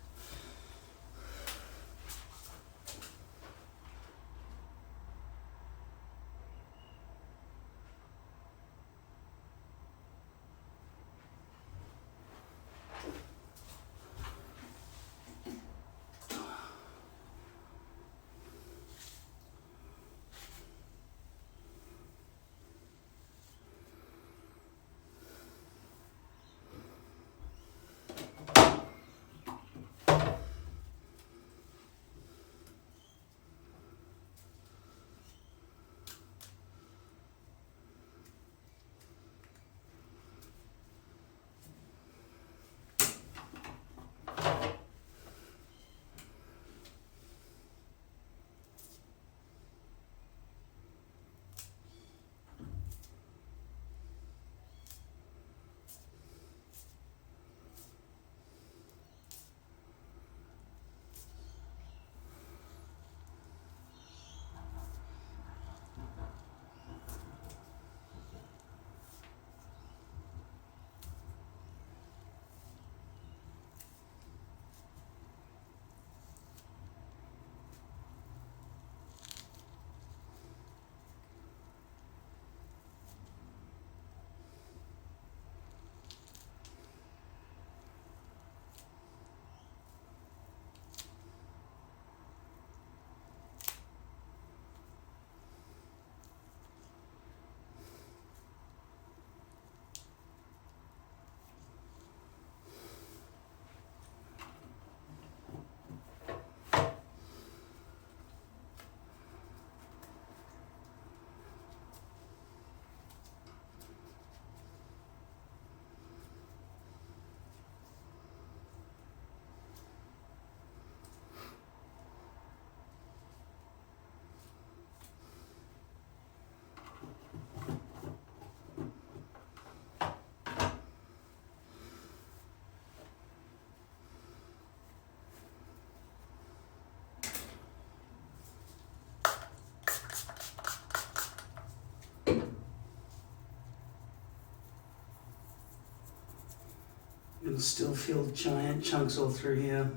You can still feel giant chunks all through here.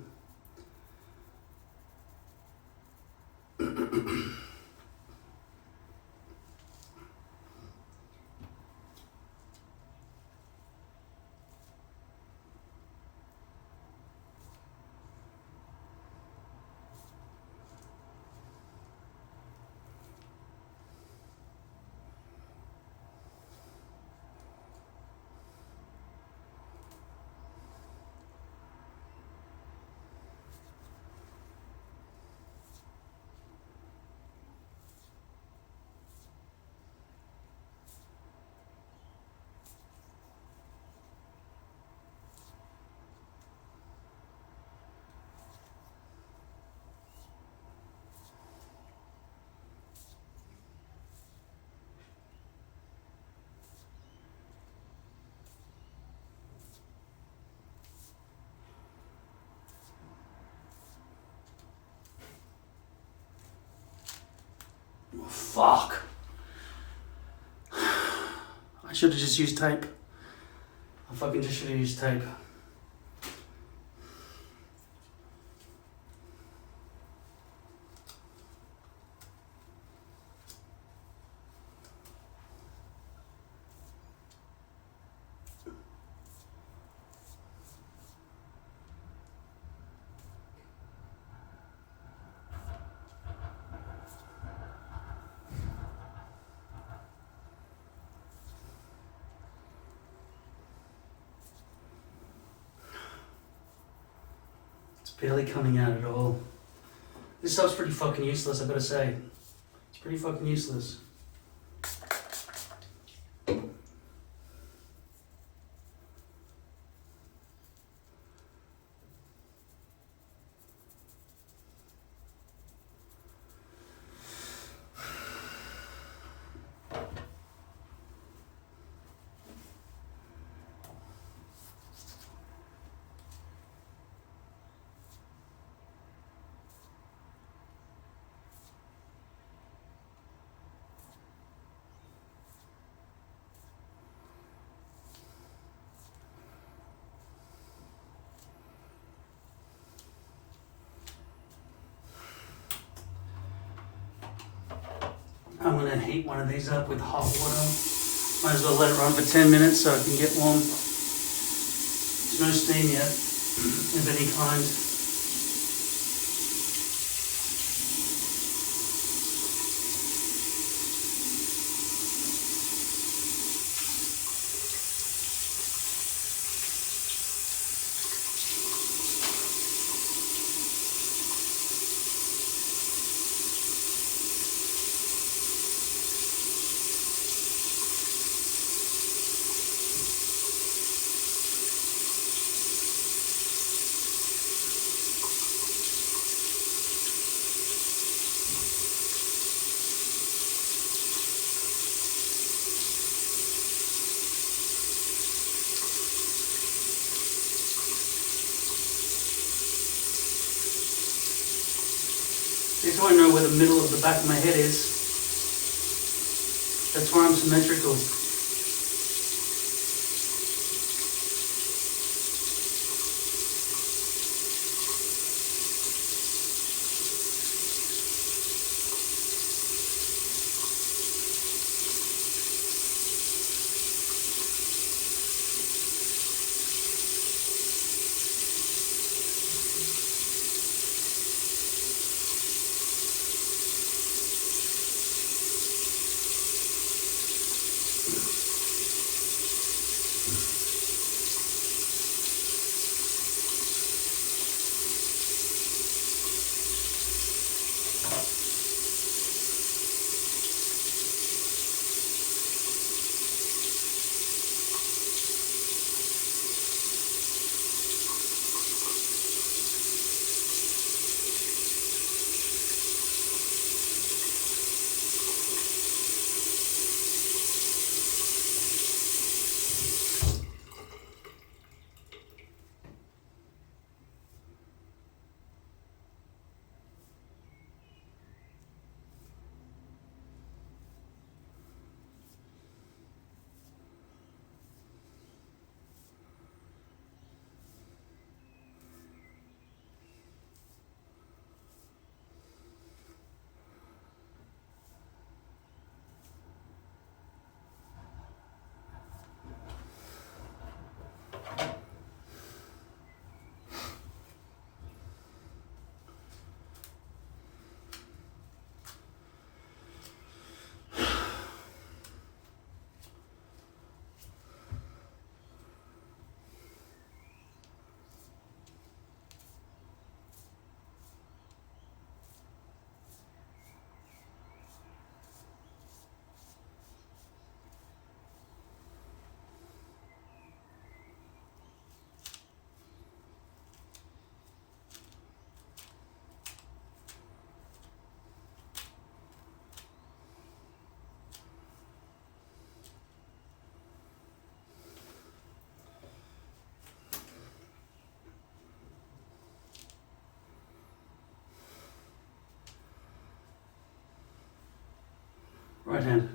Fuck. I should have just used tape. I fucking just should have used tape. Barely coming out at all. This stuff's pretty fucking useless, I gotta say. It's pretty fucking useless. heat one of these up with hot water. Might as well let it run for 10 minutes so it can get warm. There's no steam yet of any kind. This one I know where the middle of the back of my head is. That's where I'm symmetrical. Right hand.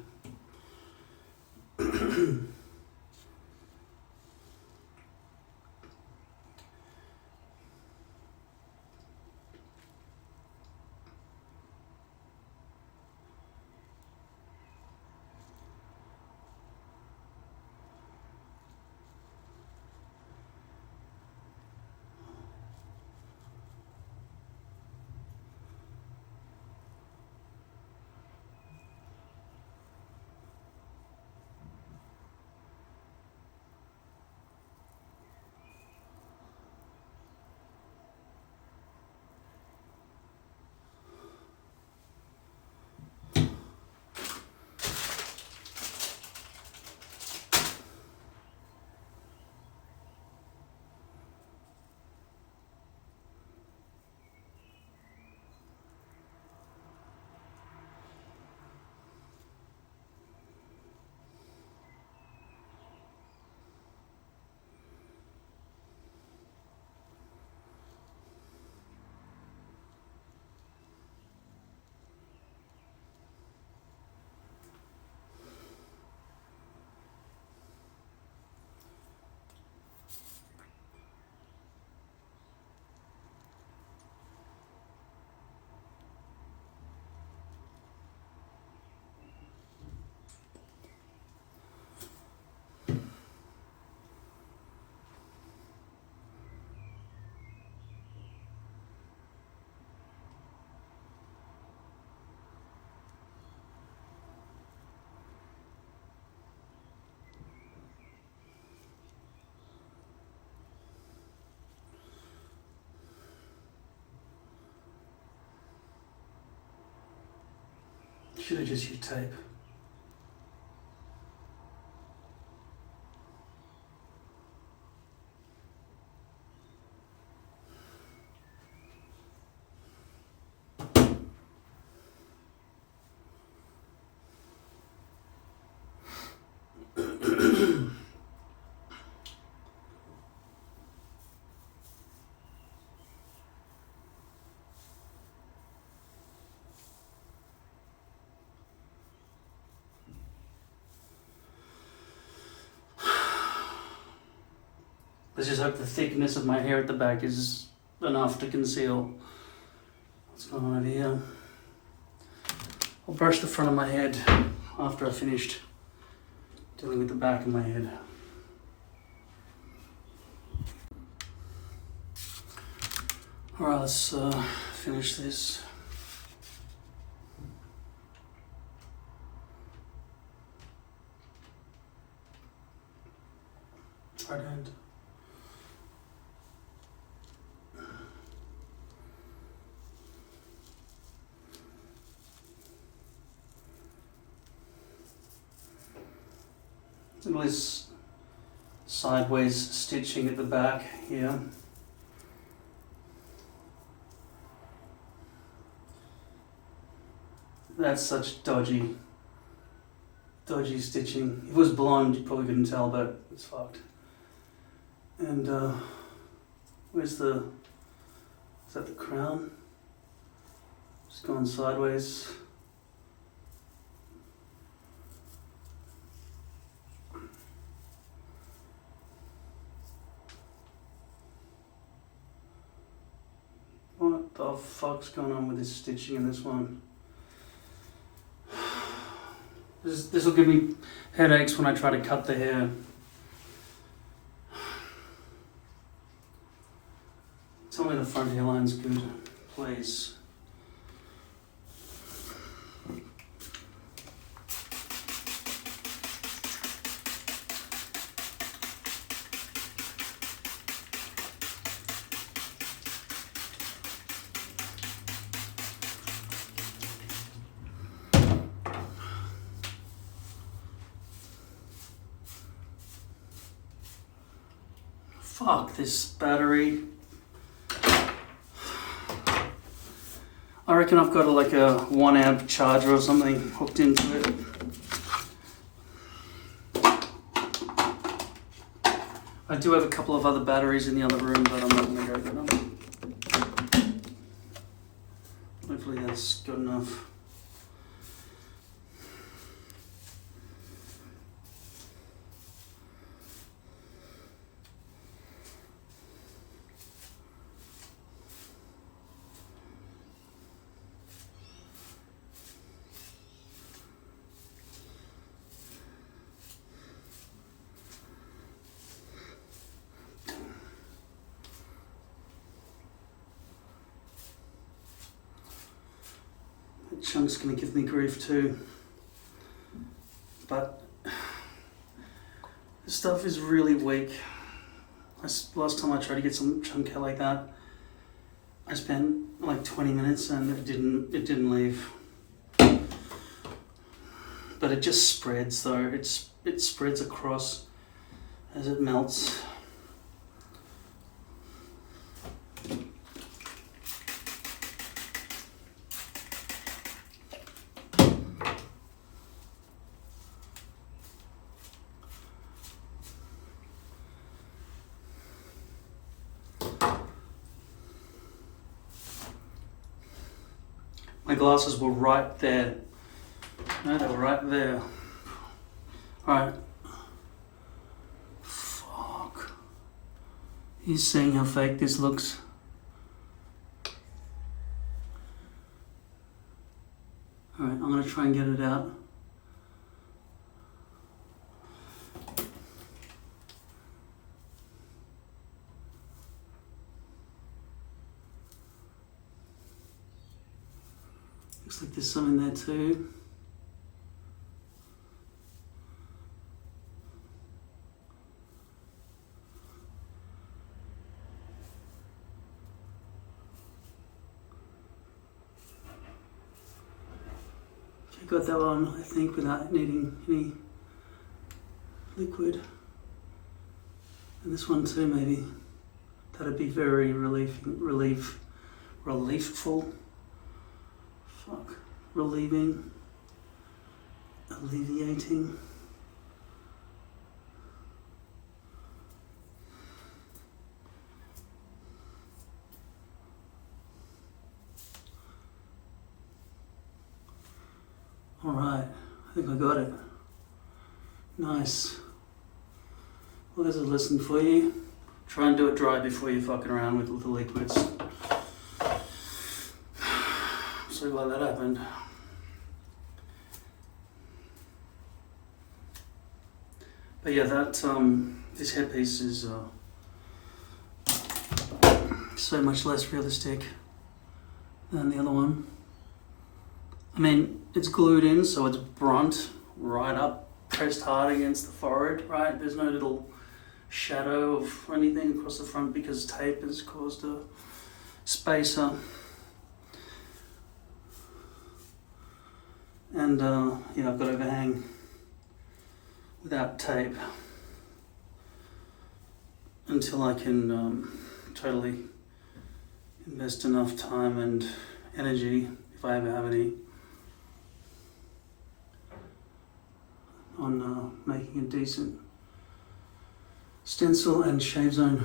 Should have just used tape. Let's just hope the thickness of my hair at the back is enough to conceal what's going on over here. I'll brush the front of my head after I've finished dealing with the back of my head. Alright, let's finish this. Right hand. All this sideways stitching at the back here. That's such dodgy stitching. If it was blonde, you probably couldn't tell, but it's fucked. And where's the, is that the crown? Just going sideways. What the fuck's going on with this stitching in this one? This will give me headaches when I try to cut the hair. Tell me the front hairline's good, please. Fuck this battery. I reckon I've got like a 1 amp charger or something hooked into it. I do have a couple of other batteries in the other room, but I'm not going to go get them. Hopefully that's good enough. Chunk's going to give me grief too, but this stuff is really weak. Last time I tried to get some chunk hair like that, I spent like 20 minutes and it didn't leave. But it just spreads though. It spreads across as it melts. My glasses were right there. No, they were right there. Alright. Fuck. You seeing how fake this looks? Alright, I'm gonna try and get it out. Looks like there's some in there too. Okay, got that on, I think, without needing any liquid. And this one too, maybe. That'd be very relieving. Relieving. Alleviating. All right, I think I got it. Nice. Well, there's a lesson for you. Try and do it dry before you're fucking around with the liquids. So glad that happened. But yeah, that this headpiece is so much less realistic than the other one. I mean, it's glued in, so it's brunt right up, pressed hard against the forehead, right? There's no little shadow of anything across the front because tape has caused a spacer. And yeah, I've got overhang without tape until I can totally invest enough time and energy, if I ever have any, on making a decent stencil and shave zone.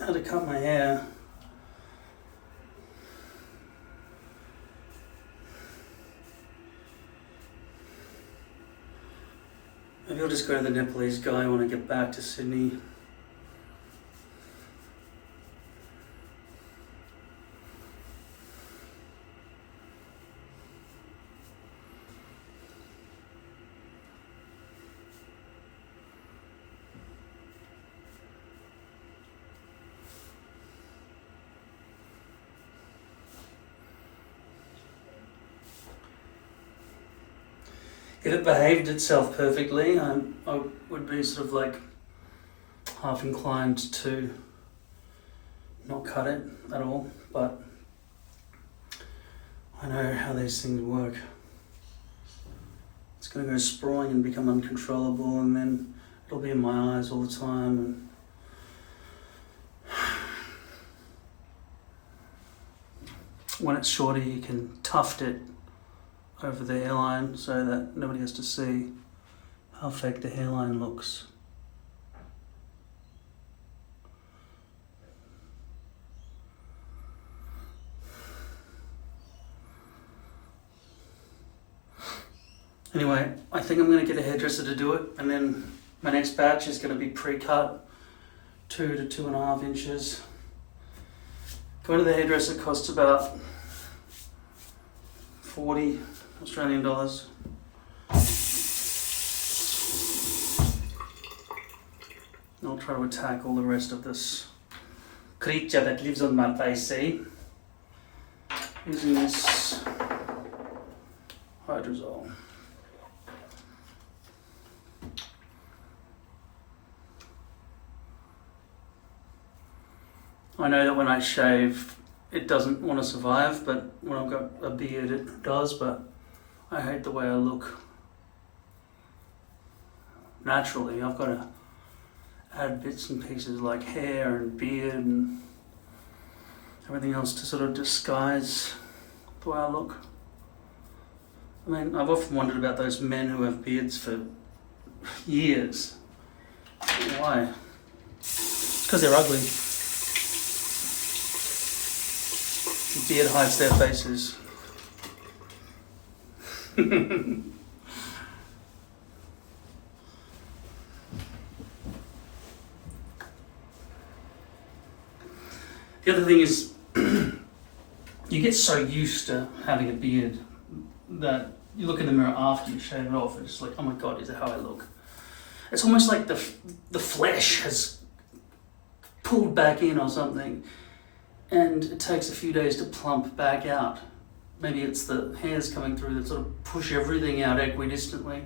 How to cut my hair. Maybe I'll just go to the Nepalese guy when I get back to Sydney. If it behaved itself perfectly, I would be sort of like half inclined to not cut it at all, but I know how these things work. It's going to go sprawling and become uncontrollable, and then it'll be in my eyes all the time. And when it's shorter, you can tuft it over the hairline so that nobody has to see how fake the hairline looks. Anyway, I think I'm going to get a hairdresser to do it, and then my next batch is going to be pre-cut 2 to 2.5 inches. Going to the hairdresser costs about 40 Australian dollars. I'll try to attack all the rest of this creature that lives on my face, see? Using this hydrosol. I know that when I shave, it doesn't want to survive, but when I've got a beard, it does, but I hate the way I look naturally. I've got to add bits and pieces like hair and beard and everything else to sort of disguise the way I look. I mean, I've often wondered about those men who have beards for years. Why? It's because they're ugly. The beard hides their faces. The other thing is, you get so used to having a beard that you look in the mirror after you shave it off and it's like, oh my god, is that how I look? It's almost like the flesh has pulled back in or something, and it takes a few days to plump back out. Maybe it's the hairs coming through that sort of push everything out equidistantly.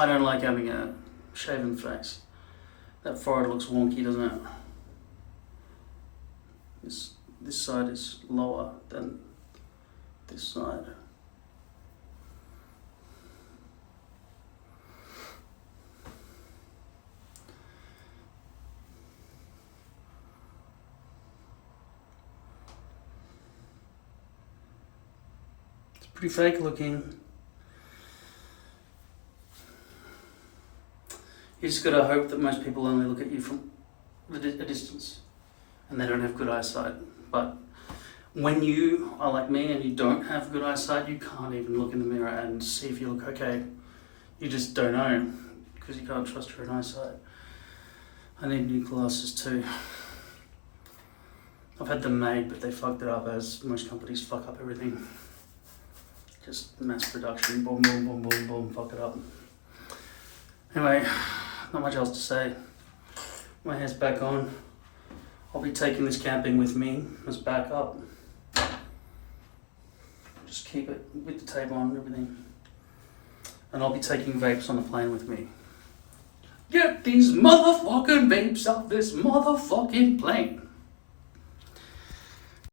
I don't like having a shaven face. That forehead looks wonky, doesn't it? This side is lower than this side. It's pretty fake looking. You just gotta hope that most people only look at you from a distance and they don't have good eyesight. But when you are like me and you don't have good eyesight, you can't even look in the mirror and see if you look okay. You just don't know because you can't trust your own eyesight. I need new glasses too. I've had them made, but they fucked it up, as most companies fuck up everything. Just mass production, boom, boom, boom, boom, boom, fuck it up. Anyway, not much else to say. My hair's back on. I'll be taking this camping with me as backup. Just keep it with the tape on and everything. And I'll be taking vapes on the plane with me. Get these motherfucking vapes off this motherfucking plane.